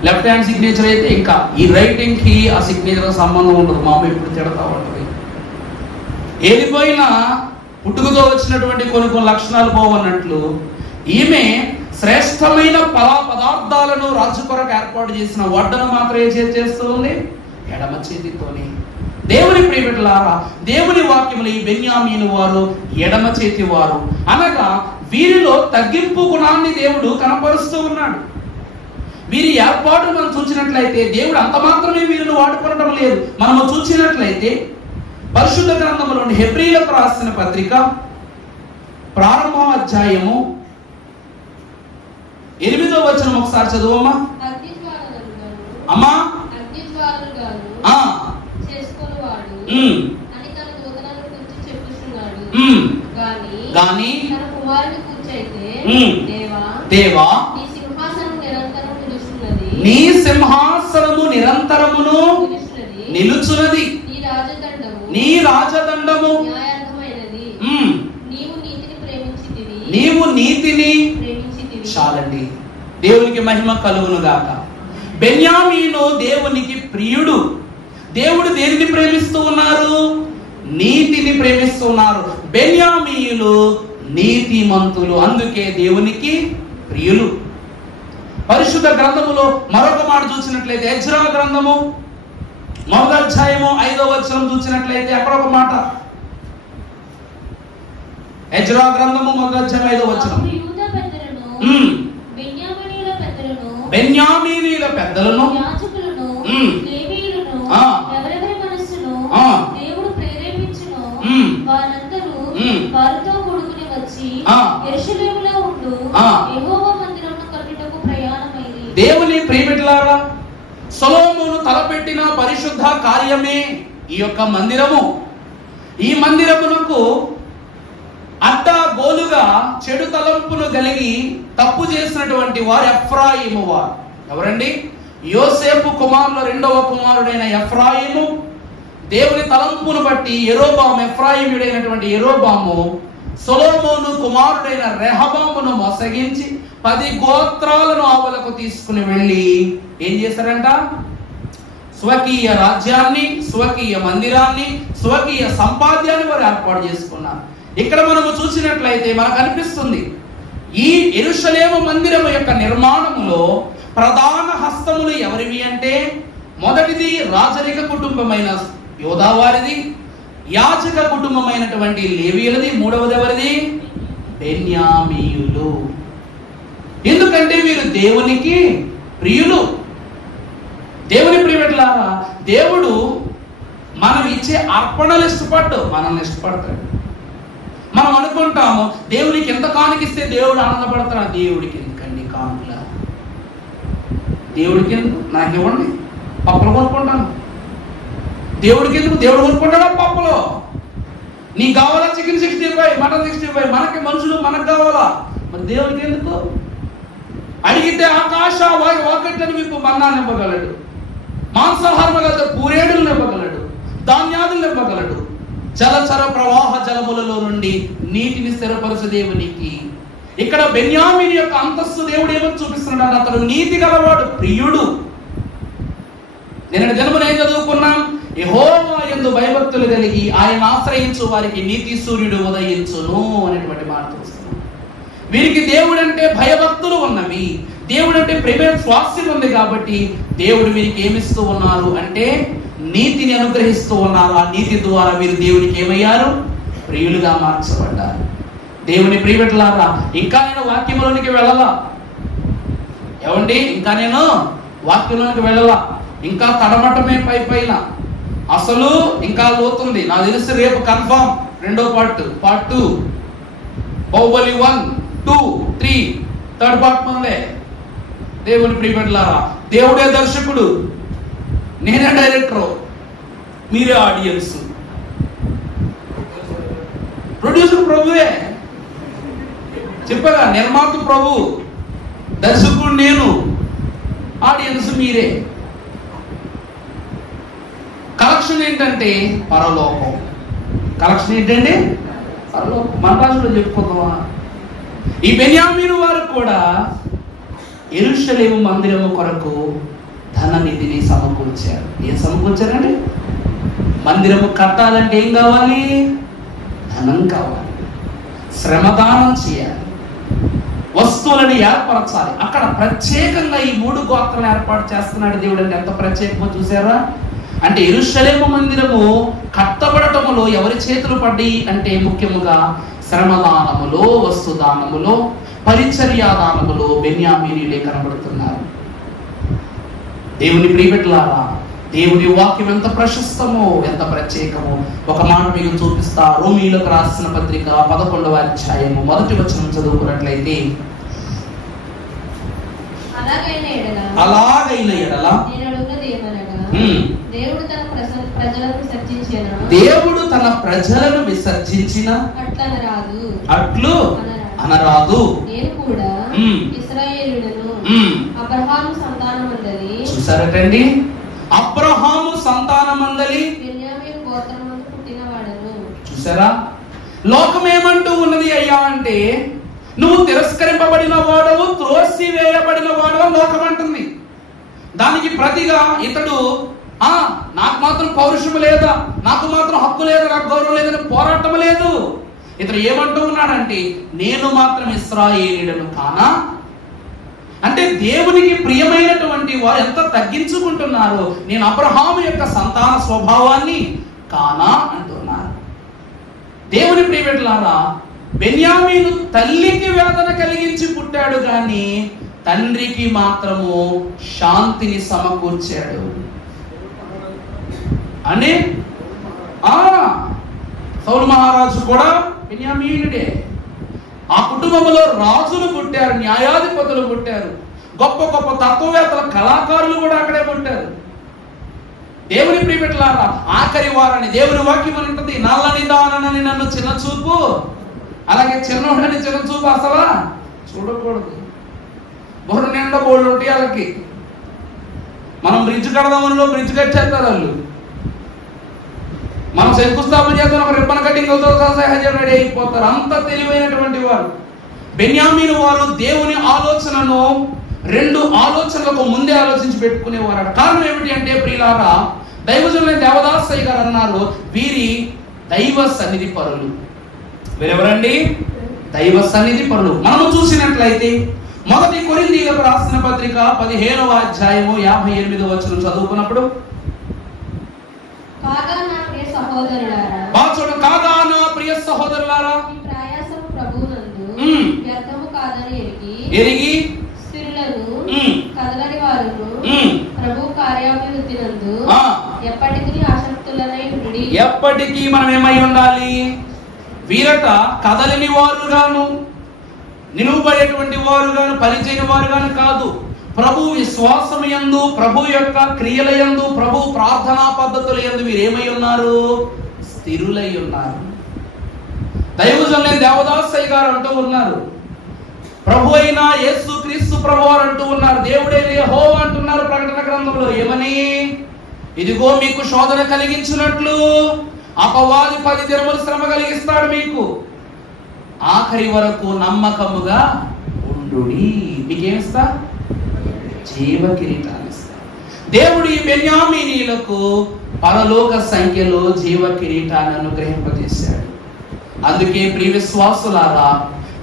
లెఫ్ట్ హ్యాండ్ సిగ్నేచర్ అయితే ఇంకా ఈ రైటింగ్ కి ఆ సిగ్నేచర్ సంబంధం ఉండదు. మా అమ్మ ఎప్పుడు తిడతా ఉంటుంది. ఏదిపోయినా పుట్టుకతో వచ్చినటువంటి కొన్ని లక్షణాలు పోవన్నట్లు ఈమె శ్రేష్టమైన పదార్థాలను రాజు కొరకు ఏర్పాటు చేసిన వడ్డను మాత్రం ఏం చేస్తూ ఉంది? ఎడమ చేతితోనే. దేవుని ప్రియబిడ్డలారా, దేవుని వాక్యములు ఈ బెన్యామీను వారు ఎడమ చేతి వారు అనగా వీరిలో తగ్గింపు గుణాన్ని దేవుడు కనపరుస్తూ ఉన్నాడు. వీరి ఏర్పాటు మనం చూసినట్లయితే దేవుడు అంత మాత్రమే వీరిని వాడుకోవడం లేదు. మనము చూసినట్లయితే పరిశుద్ధ గ్రంథంలోని హెబ్రీయులకు రాసిన పత్రిక ప్రారంభ అధ్యాయము 8వ వచనం ఒకసారి చదువమ్మా. అమ్మా దేవా నీ సింహాసనము నిరంతరమును నిలుచున్నది, నీ రాజదండము నీవు నీతిని. చాలండి, దేవునికి మహిమ కలుగును గాక. బెన్యామీను దేవునికి ప్రియుడు. దేవుడు దేనిని ప్రేమిస్తూ ఉన్నారు? నీతిని ప్రేమిస్తున్నారు. బెన్యామీయులు నీతిమంతులు, అందుకే దేవునికి ప్రియులు. పరిశుద్ధ గ్రంథములో మరొక మాట చూసినట్లయితే ఎజ్రా గ్రంథము 1వ అధ్యాయము 5వ వచనం చూసినట్లయితే అక్కడ ఒక మాట. ఎజ్రా గ్రంథము 1వ అధ్యాయం 5వ వచనం. బెన్యామీనీయుల పెద్దలను ఎవరెవరి మనస్సును దేవుడు ప్రేరేపించును వారందరూ వారితో కూడుకుని వచ్చి యెరూషలేములో ఉండు యెహోవా మందిరమును కట్టుటకు ప్రయాణమైరి. దేవుని ప్రియబిడ్డలారా, సొలొమోను తలపెట్టిన పరిశుద్ధ కార్యమే ఈ యొక్క మందిరము. ఈ మందిరమునకు అడ్డగోలుగా చెడు తలంపును కలిగి తప్పు చేసినటువంటి వారు ఎఫ్రాయిము వారు. ఎవరండి? యోసేపు కుమారుల 2వ కుమారుడైన ఎఫ్రాయిము దేవుని తలంపును బట్టి ఎఫ్రాయిముడైనటువంటి యెరోబాము సొలొమోను కుమారుడైన రెహబామును మోసగించి 10 గోత్రాలను ఆవులకు తీసుకుని వెళ్ళి ఏం చేశారంట? స్వకీయ రాజ్యాన్ని, స్వకీయ మందిరాన్ని, స్వకీయ సంపాద్యాన్ని వారు ఏర్పాటు చేసుకున్నారు. ఇక్కడ మనము చూసినట్లయితే మనకు అనిపిస్తుంది ఈ యెరూషలేము మందిరము యొక్క నిర్మాణములో ప్రధాన హస్తములు ఎవరివి అంటే, మొదటిది రాజరిక కుటుంబమైన యోధా వారిది, యాజక కుటుంబమైనటువంటి లేవీయులది, మూడవది ఎవరిది? బెన్యామీయులు. ఎందుకంటే వీరు దేవునికి ప్రియులు. దేవుని ప్రియబిడ్డలారా, దేవుడు మనం ఇచ్చే అర్పణలు ఇష్టపడ్డు, మనల్ని ఇష్టపడతాడు. మనం అనుకుంటాము దేవునికి ఎంత కానుకిస్తే దేవుడు ఆనందపడతాడు. దేవుడికి ఎందుకండి కానుకల? దేవుడికి ఎందుకు? నాకు ఇవ్వండి, పప్పులు కొనుక్కుంటాను. దేవుడికి ఎందుకు? దేవుడు కొనుక్కుంటాడా పప్పులు? నీకు కావాలా చికెన్ 65, మటన్ 65? మనకి మనుషులు మనకు కావాలా? మరి దేవుడికి ఎందుకు? అడిగితే ఆకాశ వాకట్లను మీకు మన్నాన్ని ఇవ్వగలడు, మాంసాహారం ఇవ్వగలడు, పూరేడులను ఇవ్వగలడు, ధాన్యాదులను ఇవ్వగలడు. జలచర ప్రవాహ జలములలో నుండి నీటిని స్థిరపరచు దేవునికి. ఇక్కడ బెన్యామీను యొక్క అంతస్తు దేవుడు ఏమో చూపిస్తున్నాడు? అతడు నీతి గలవాడు, ప్రియుడు. నేను జన్మను ఏం చదువుకున్నాం? యెహోవా యందు భయభక్తులు కలిగి ఆయన ఆశ్రయించు వారికి నీతి సూర్యుడు ఉదయించును అనేటువంటి మాట చూస్తున్నాం. వీరికి దేవుడు అంటే భయభక్తులు ఉన్నవి, దేవుడు అంటే ప్రేమ స్వాస్థ్యం ఉంది. కాబట్టి దేవుడు వీరికి ఏమిస్తూ ఉన్నారు అంటే నీతిని అనుగ్రహిస్తూ ఉన్నారు. ఆ నీతి ద్వారా వీరు దేవునికి ఏమయ్యారు? ప్రియులుగా మార్చబడ్డారు. దేవుని ప్రియబిడ్డలారా, ఇంకా నేను వాక్యంలోనికి వెళ్ళలా. ఏమండి? ఇంకా నేను వాక్యంలోనికి వెళ్ళలా. ఇంకా తడమటమే పైన, అసలు ఇంకా లోతుంది. నాకు తెలిసి రేపు కన్ఫర్మ్ 2వ పార్ట్ 2 బాహుబలి 1, 2, 3 థర్డ్ పార్ట్ మందే. దేవుని ప్రియబిడ్డలారా, దేవుడే దర్శకుడు, నేనే డైరెక్టర్, మీరే ఆడియన్స్. ప్రొడ్యూసర్ ప్రభువే, చెప్పగా నిర్మాత ప్రభు, దర్శకుడు నేను, ఆడియన్స్ మీరే. కలెక్షన్ ఏంటంటే పరలోకం. కలెక్షన్ ఏంటండి? పరలోకం. మన భాషలో చెప్పుకుందామా? ఈ బెన్యామీను వారు కూడా యెరూషలేము మందిరము కొరకు ధన నిధిని సమకూర్చారు. ఏం సమకూర్చారండి? మందిరము కట్టాలంటే ఏం కావాలి? ధనం కావాలి, శ్రమదానం చేయాలి, వస్తువులను ఏర్పరచాలి. అక్కడ ప్రత్యేకంగా ఈ 3 గోత్రాలను ఏర్పాటు చేస్తున్నాడు దేవుడు. అంటే ఎంత ప్రత్యేకమో చూసారా? అంటే యెరూషలేము మందిరము కట్టబడటములో ఎవరి చేతులు పడ్డాయి అంటే ముఖ్యముగా శ్రమదానములో, వస్తుదానములో, పరిచర్యాదానములో బెన్యామీనీయులే కనబడుతున్నారు. దేవుని ప్రియబిడ్డలారా, దేవుని వాక్యం ఎంత ప్రశస్తమో, ఎంత ప్రత్యేకమో ఒక మాట మీకు చూపిస్తా. రోమీయులకు రాసిన పత్రిక 11వ అధ్యాయము 1వ వచనం చదువుకున్నట్లయితే, అలాగైన ఎడల దేవుడు తన ప్రజలను విసర్జించిన అట్లు అనరాదు. చూసారటండి, అబ్రహాము సంతానమందలి. చూసారా? లోకం ఏమంటూ ఉన్నది అయ్యా అంటే, నువ్వు తిరస్కరింపబడిన వాడవు, త్రోసి వేయబడిన వాడవు లోకం అంటుంది. దానికి ప్రతిగా ఇతడు నాకు మాత్రం పౌరుషం లేదా, నాకు మాత్రం హక్కు లేదా, నాకు గౌరవం లేదని పోరాటం లేదు. ఇతను ఏమంటూ ఉన్నాడంటే నేను మాత్రం ఇశ్రాయేలీయుడను కానా? అంటే దేవునికి ప్రియమైనటువంటి వారు ఎంత తగ్గించుకుంటున్నారు. నేను అబ్రహాము యొక్క సంతాన స్వభావాన్ని కానా అంటున్నారు. దేవుని ప్రియబిడ్డలారా, బెన్యామీను తల్లికి వేదన కలిగించి పుట్టాడు గాని తండ్రికి మాత్రము శాంతిని సమకూర్చాడు అని సౌలు మహారాజు కూడా బెన్యామీనుడే. ఆ కుటుంబంలో రాజులు పుట్టారు, న్యాయాధిపతులు పుట్టారు, గొప్ప గొప్ప తత్వవేత్తల కళాకారులు కూడా అక్కడే పుట్టారు. దేవుని ప్రియబిడ్డలారా, ఆఖరి వారని దేవుని వాక్యం ఉంటుంది, నల్లని దానని నన్ను చిన్న చూపు, అలాగే చిన్నోడని చిన్న చూపు అసలు చూడకూడదు. బుర్ర నిండా బోర్డు ఉంటాయి వాళ్ళకి. మనం బ్రిడ్జ్ కడదామనిలో బ్రిడ్జ్ కట్టేస్తారు వాళ్ళు. మనం శంకుస్థాపన చేస్తాం, ఒక రిబ్బన్ కటింగ్ సహజం రెడీ అయిపోతారు. అంత తెలివైనటువంటి వారు. బెన్యామీను వారు దేవుని ఆలోచనను 2 ఆలోచనలకు ముందే ఆలోచించి పెట్టుకునేవారు. కారణం ఏమిటి అంటే ప్రియులారా, దైవజనులైన దేవదాసయ్య గారు అన్నారు, వీరి దైవ సన్నిధి పరులు. వీరెవరండి? దైవ సన్నిధి పరులు. మనము చూసినట్లయితే 1 కొరింథీయులకు రాసిన పత్రిక 15వ అధ్యాయము 58వ వచనం చదువుకున్నప్పుడు, కాగా నా ప్రియ సహోదరులారా, కాగా నా ప్రియ సహోదరులారా, ఈ ప్రయాసము ప్రభువునందు వ్యర్థము కాదని ఎరిగి స్థిరులను కదలని వారును ప్రభు కార్యాభివృద్ధినందు ఎప్పటికీ ఆసక్తులనై ఉండి. ఎప్పటికీ మనం ఏమై ఉండాలి? వీరట కదలని వారుగాను, నిలువబడేటువంటి వారుగాను, పనిచేయని వారుగాను కాదు. ప్రభు విశ్వాసం యందు, ప్రభు యొక్క క్రియల యందు, ప్రభు ప్రార్థనా పద్ధతుల యందు వీరేమై ఉన్నారు? స్థిరులై ఉన్నారు. దైవజనులైన దేవదాసయ్య గారు అంటూ ఉన్నారు, ప్రభు అయిన యేసు క్రీస్తు ప్రభు అంటూ ఉన్నారు, దేవుడైన యెహోవా అంటున్నారు ప్రకటన గ్రంథంలో. ఏమని? ఇదిగో మీకు శోధన కలిగించినట్లు అపవాది 10 దినములు శ్రమ కలిగిస్తాడు మీకు, ఆఖరి వరకు నమ్మకముగా ఉండుడి. మీకేమిస్తా? జీవ కిరీటాన్ని ఇస్తా. దేవుడు ఈ బెన్యామీనీయులకు పరలోక సంఖ్యలో జీవ కిరీటాన్ని అనుగ్రహింపజేశాడు. అందుకే ప్రియ విశ్వాసులారా,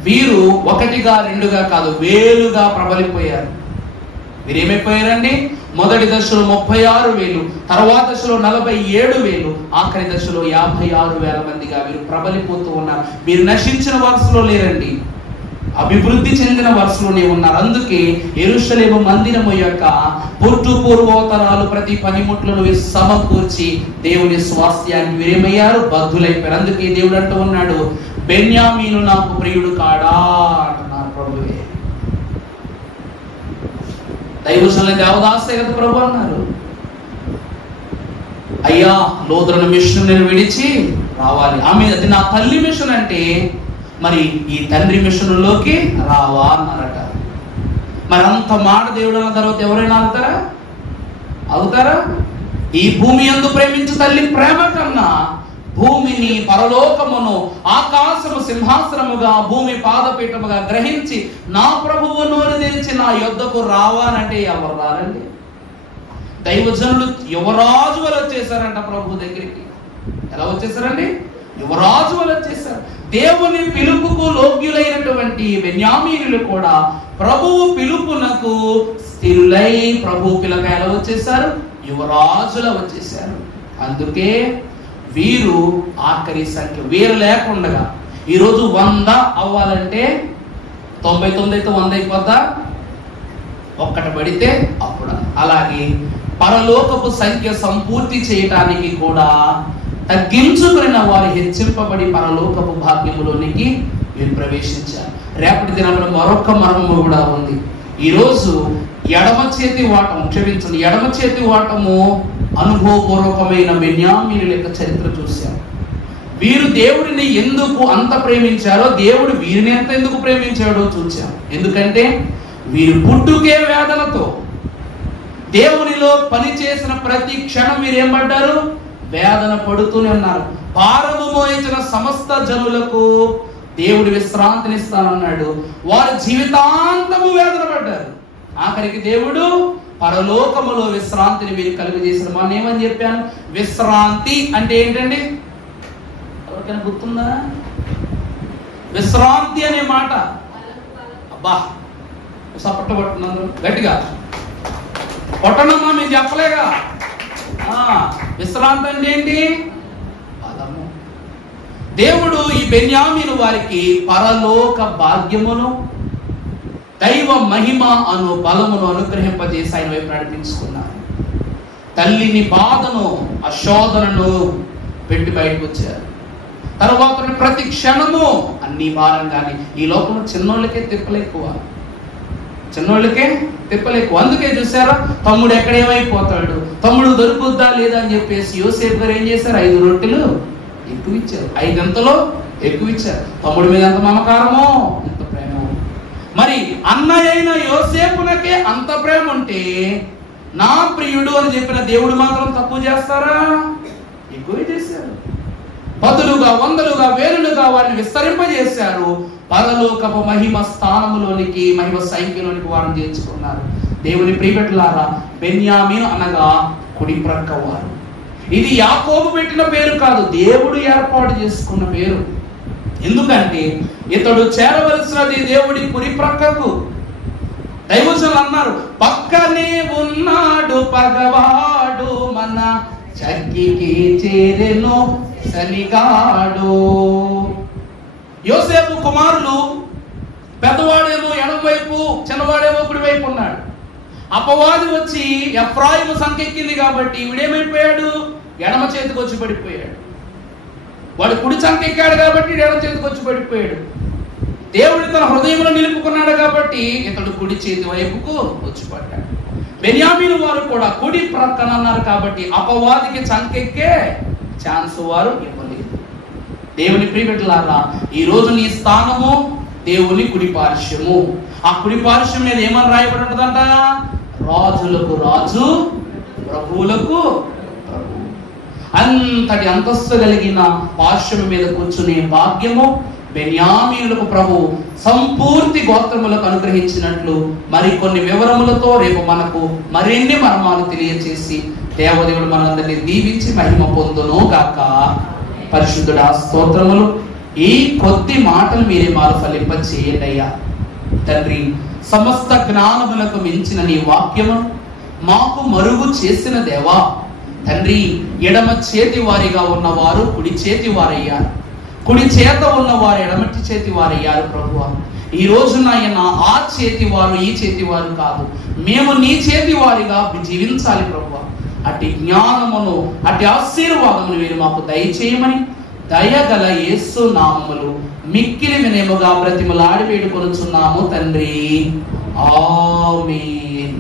వీరు 1గా 2గా కాదు, వేలుగా ప్రబలిపోయారు. వీరేమైపోయారండి? మొదటి దశలో 36,000, తర్వాత దశలో 47,000, ఆఖరి దశలో 56,000 మందిగా వీరు ప్రబలిపోతూ ఉన్నారు. వీరు నశించిన వరుసలో లేరండి, అభివృద్ధి చెందిన వరుసలోనే ఉన్నారు. అందుకే యెరూషలేము మందిరము యొక్క పూర్వోత్తరాలు ప్రతి పనిముట్లను వీరు సమకూర్చి దేవుని స్వాస్థ్యానికి వీరేమయ్యారు? బద్ధులైపోయారు. అందుకే దేవుడు అంటూ ఉన్నాడు, బెన్యామీను నాకు ప్రియుడు కాడా అంటున్నారు ప్రభువే. దైవజనులైన దేవదాసయ్య గారు ప్రభు అన్నారు, అయ్యా లోతులను మిషన్ నేను విడిచి రావాలి. ఆమె అది నా తల్లి మిషన్ అంటే మరి ఈ తండ్రి మిషన్లోకి రావా అన్నారట. మరి అంత మాట దేవుడు అన్న తర్వాత ఎవరైనా అవుతారా? ఈ భూమి యందు ప్రేమించు తల్లి ప్రేమ కన్నా భూమిని, పరలోకమును, ఆకాశము సింహాసనముగా, భూమి పాదపీఠముగా గ్రహించి నా ప్రభువు నోరు తెరిచి నా యొద్దకు రావాలంటే ఎవరు రారండి? దైవజనులు యువరాజు వల్ల వచ్చేసారంట ప్రభు దగ్గరికి. ఎలా వచ్చేసారండి? యువరాజు వల్ల వచ్చేసారు. దేవుని పిలుపుకు లోగ్యులైనటువంటి బెన్యామీనులు కూడా ప్రభువు పిలుపునకు స్థిరులై ప్రభు పిలక ఎలా వచ్చేసారు? యువరాజుల వచ్చేసారు. అందుకే వీరు ఆఖరి సంఖ్య. వీరు లేకుండా ఈరోజు 100 అవ్వాలంటే 99 అయితే 100 అయిపోద్దా? ఒక్కటి పడితే అప్పుడు. అలాగే పరలోకపు సంఖ్య సంపూర్తి చేయటానికి కూడా తగ్గించుకున్న వారు హెచ్చింపబడి పరలోకపు భాగ్యములోనికి వీరు ప్రవేశించారు. రేపటి దినంలో మరొక మర్మము కూడా ఉంది. ఈరోజు ఎడమ చేతి వాటము అనుభవపూర్వకమైన బెన్యామీనుల యొక్క చరిత్ర చూశారు. వీరు దేవుడిని ఎందుకు అంత ప్రేమించారో, దేవుడు వీరిని ఎంత ఎందుకు ప్రేమించాడో చూశాం. ఎందుకంటే వీరు పుట్టుకే వేదనతో, దేవునిలో పనిచేసిన ప్రతి క్షణం వీరేం పడ్డారు? వేదన పడుతూనే ఉన్నారు. భారము మోయించిన సమస్త జనులకు దేవుడు విశ్రాంతినిస్తానన్నాడు. వారు జీవితాంతము వేదన పడ్డారు. ఆఖరికి దేవుడు పరలోకములో విశ్రాంతిని మీరు కలుగజేశారు. మనం ఏమని చెప్పాను? విశ్రాంతి అంటే ఏంటండి? ఎవరికైనా గుర్తుందా? విశ్రాంతి అనే మాట అబ్బా సపట్ట పట్టున్నారు గట్టిగా కొట్టనమ్మా, మేము చెప్పలేగా. విశ్రాంతి అంటే ఏంటి? పదము. దేవుడు ఈ బెన్యామీను వారికి పరలోక భాగ్యమును దైవ మహిమ అను బలమును అనుగ్రహింపజేసి ఆయన వైపు నడిపించుకున్నారు. తల్లిని బాధను ఆ శోధనను పెట్టి బయటకు వచ్చారు. తర్వాత ప్రతి క్షణము అన్ని భారంగానే. ఈ లోకంలో చిన్నోళ్ళకే తిప్పలేక్కువ, చిన్నోళ్ళకే తిప్పలేక్కువ. అందుకే చూసారా, తమ్ముడు ఎక్కడేమైపోతాడు, తమ్ముడు దొరుకుద్దా లేదా అని చెప్పేసి యోసేపు గారు ఏం చేశారు? 5 రొట్టెలు ఎక్కువ ఇచ్చారు, 5 గంటలు ఎక్కువ ఇచ్చారు. తమ్ముడి మీద ఎంత మమకారమో, ఎంత ప్రేమో. మరి అన్నయ్య అయిన యోసేపునకే అంత ప్రేమ ఉంటే నా ప్రియుడు అని చెప్పిన దేవుడు మాత్రం తక్కువ చేస్తారా? ఎక్కువ చేశారు. పదులుగా, వందలుగా, వేలులుగా వారిని విస్తరింపజేశారు. పరలోకపు మహిమ స్థానములోనికి, మహిమ సంఖ్యలోనికి వారిని చేర్చుకున్నారు. దేవుని ప్రియబిడ్డలారా, బెన్యామీను అనగా కుడి ప్రక్క వారు. ఇది యాకోబు పెట్టిన పేరు కాదు, దేవుడు ఏర్పాటు చేసుకున్న పేరు. ఎందుకంటే ఇతడు చేరవలసినది దేవుడి కుడి ప్రక్కకు. దైవజనులు అన్నారు, పక్కనే ఉన్నాడు పగవాడు మన చక్కికి చేరెను సనిగాడు. యోసేపు కుమారులు, పెద్దవాడేమో ఎడమ వైపు, చిన్నవాడేమో కుడి వైపు ఉన్నాడు. అపవాది వచ్చి ఎఫ్రాయిము సంకెక్కింది కాబట్టి వీడేమైపోయాడు? ఎడమ చేతికి వచ్చి పడిపోయాడు. వాడు కుడి సంకెక్కాడు కాబట్టి ఎడమ చేతికి వచ్చి పడిపోయాడు. దేవుడు తన హృదయంలో నిలుపుకున్నాడు కాబట్టి ఇతడు కుడి చేతి వైపుకు వచ్చి పడ్డాడు. బెన్యామీను వారు కూడా కుడి ప్రక్కన అన్నారు కాబట్టి అపవాదికి సంకెక్కే ఛాన్స్ వారు ఇవ్వలేదు. దేవుని ప్రియబిడ్డలారా, ఈ రోజు నీ స్థానము దేవుని కుడి పార్శ్వము. ఆ కుడి పార్శ్వం మీద ఏమని రాయబడి ఉంటుందంట? రాజులకు రాజు, ప్రభువులకు ప్రభు. అంతటి అంతస్తు కలిగిన పార్శ్వం మీద కూర్చునే భాగ్యము బెన్యామీనులకు ప్రభు సంపూర్తి గోత్రములకు అనుగ్రహించినట్లు మరికొన్ని వివరములతో రేపు మనకు మరిన్ని మర్మాలు తెలియచేసి దేవదేవుడు మనందరినీ దీవించి మహిమ పొందును గాక. పరిశుద్ధుడా, స్తోత్రములు. ఈ కొద్ది మాటలు మీరే మారు ఫలింప చేయండి అయ్యా తండ్రి. సమస్త జ్ఞానములకు మించిన నీ వాక్యము మాకు మరుగు చేసిన దేవా తండ్రి. ఎడమ చేతి వారిగా ఉన్నవారు కుడి చేతి వారయ్యారు, కుడి చేత ఉన్నవారు ఎడమటి చేతి వారయ్యారు ప్రభువా. ఈ రోజు నాయన ఆ చేతి వారు ఈ చేతి వారు కాదు, మేము నీ చేతి వారిగా జీవించాలి ప్రభువా. అట్టి జ్ఞానమును, అట్టి ఆశీర్వాదమును మీరు మాకు దయచేయమని దయగల యేసు నామములు మిక్కిలి వినయముగా బ్రతిమలాడి వేడుకొనుచున్నాము తండ్రి. ఆమేన్.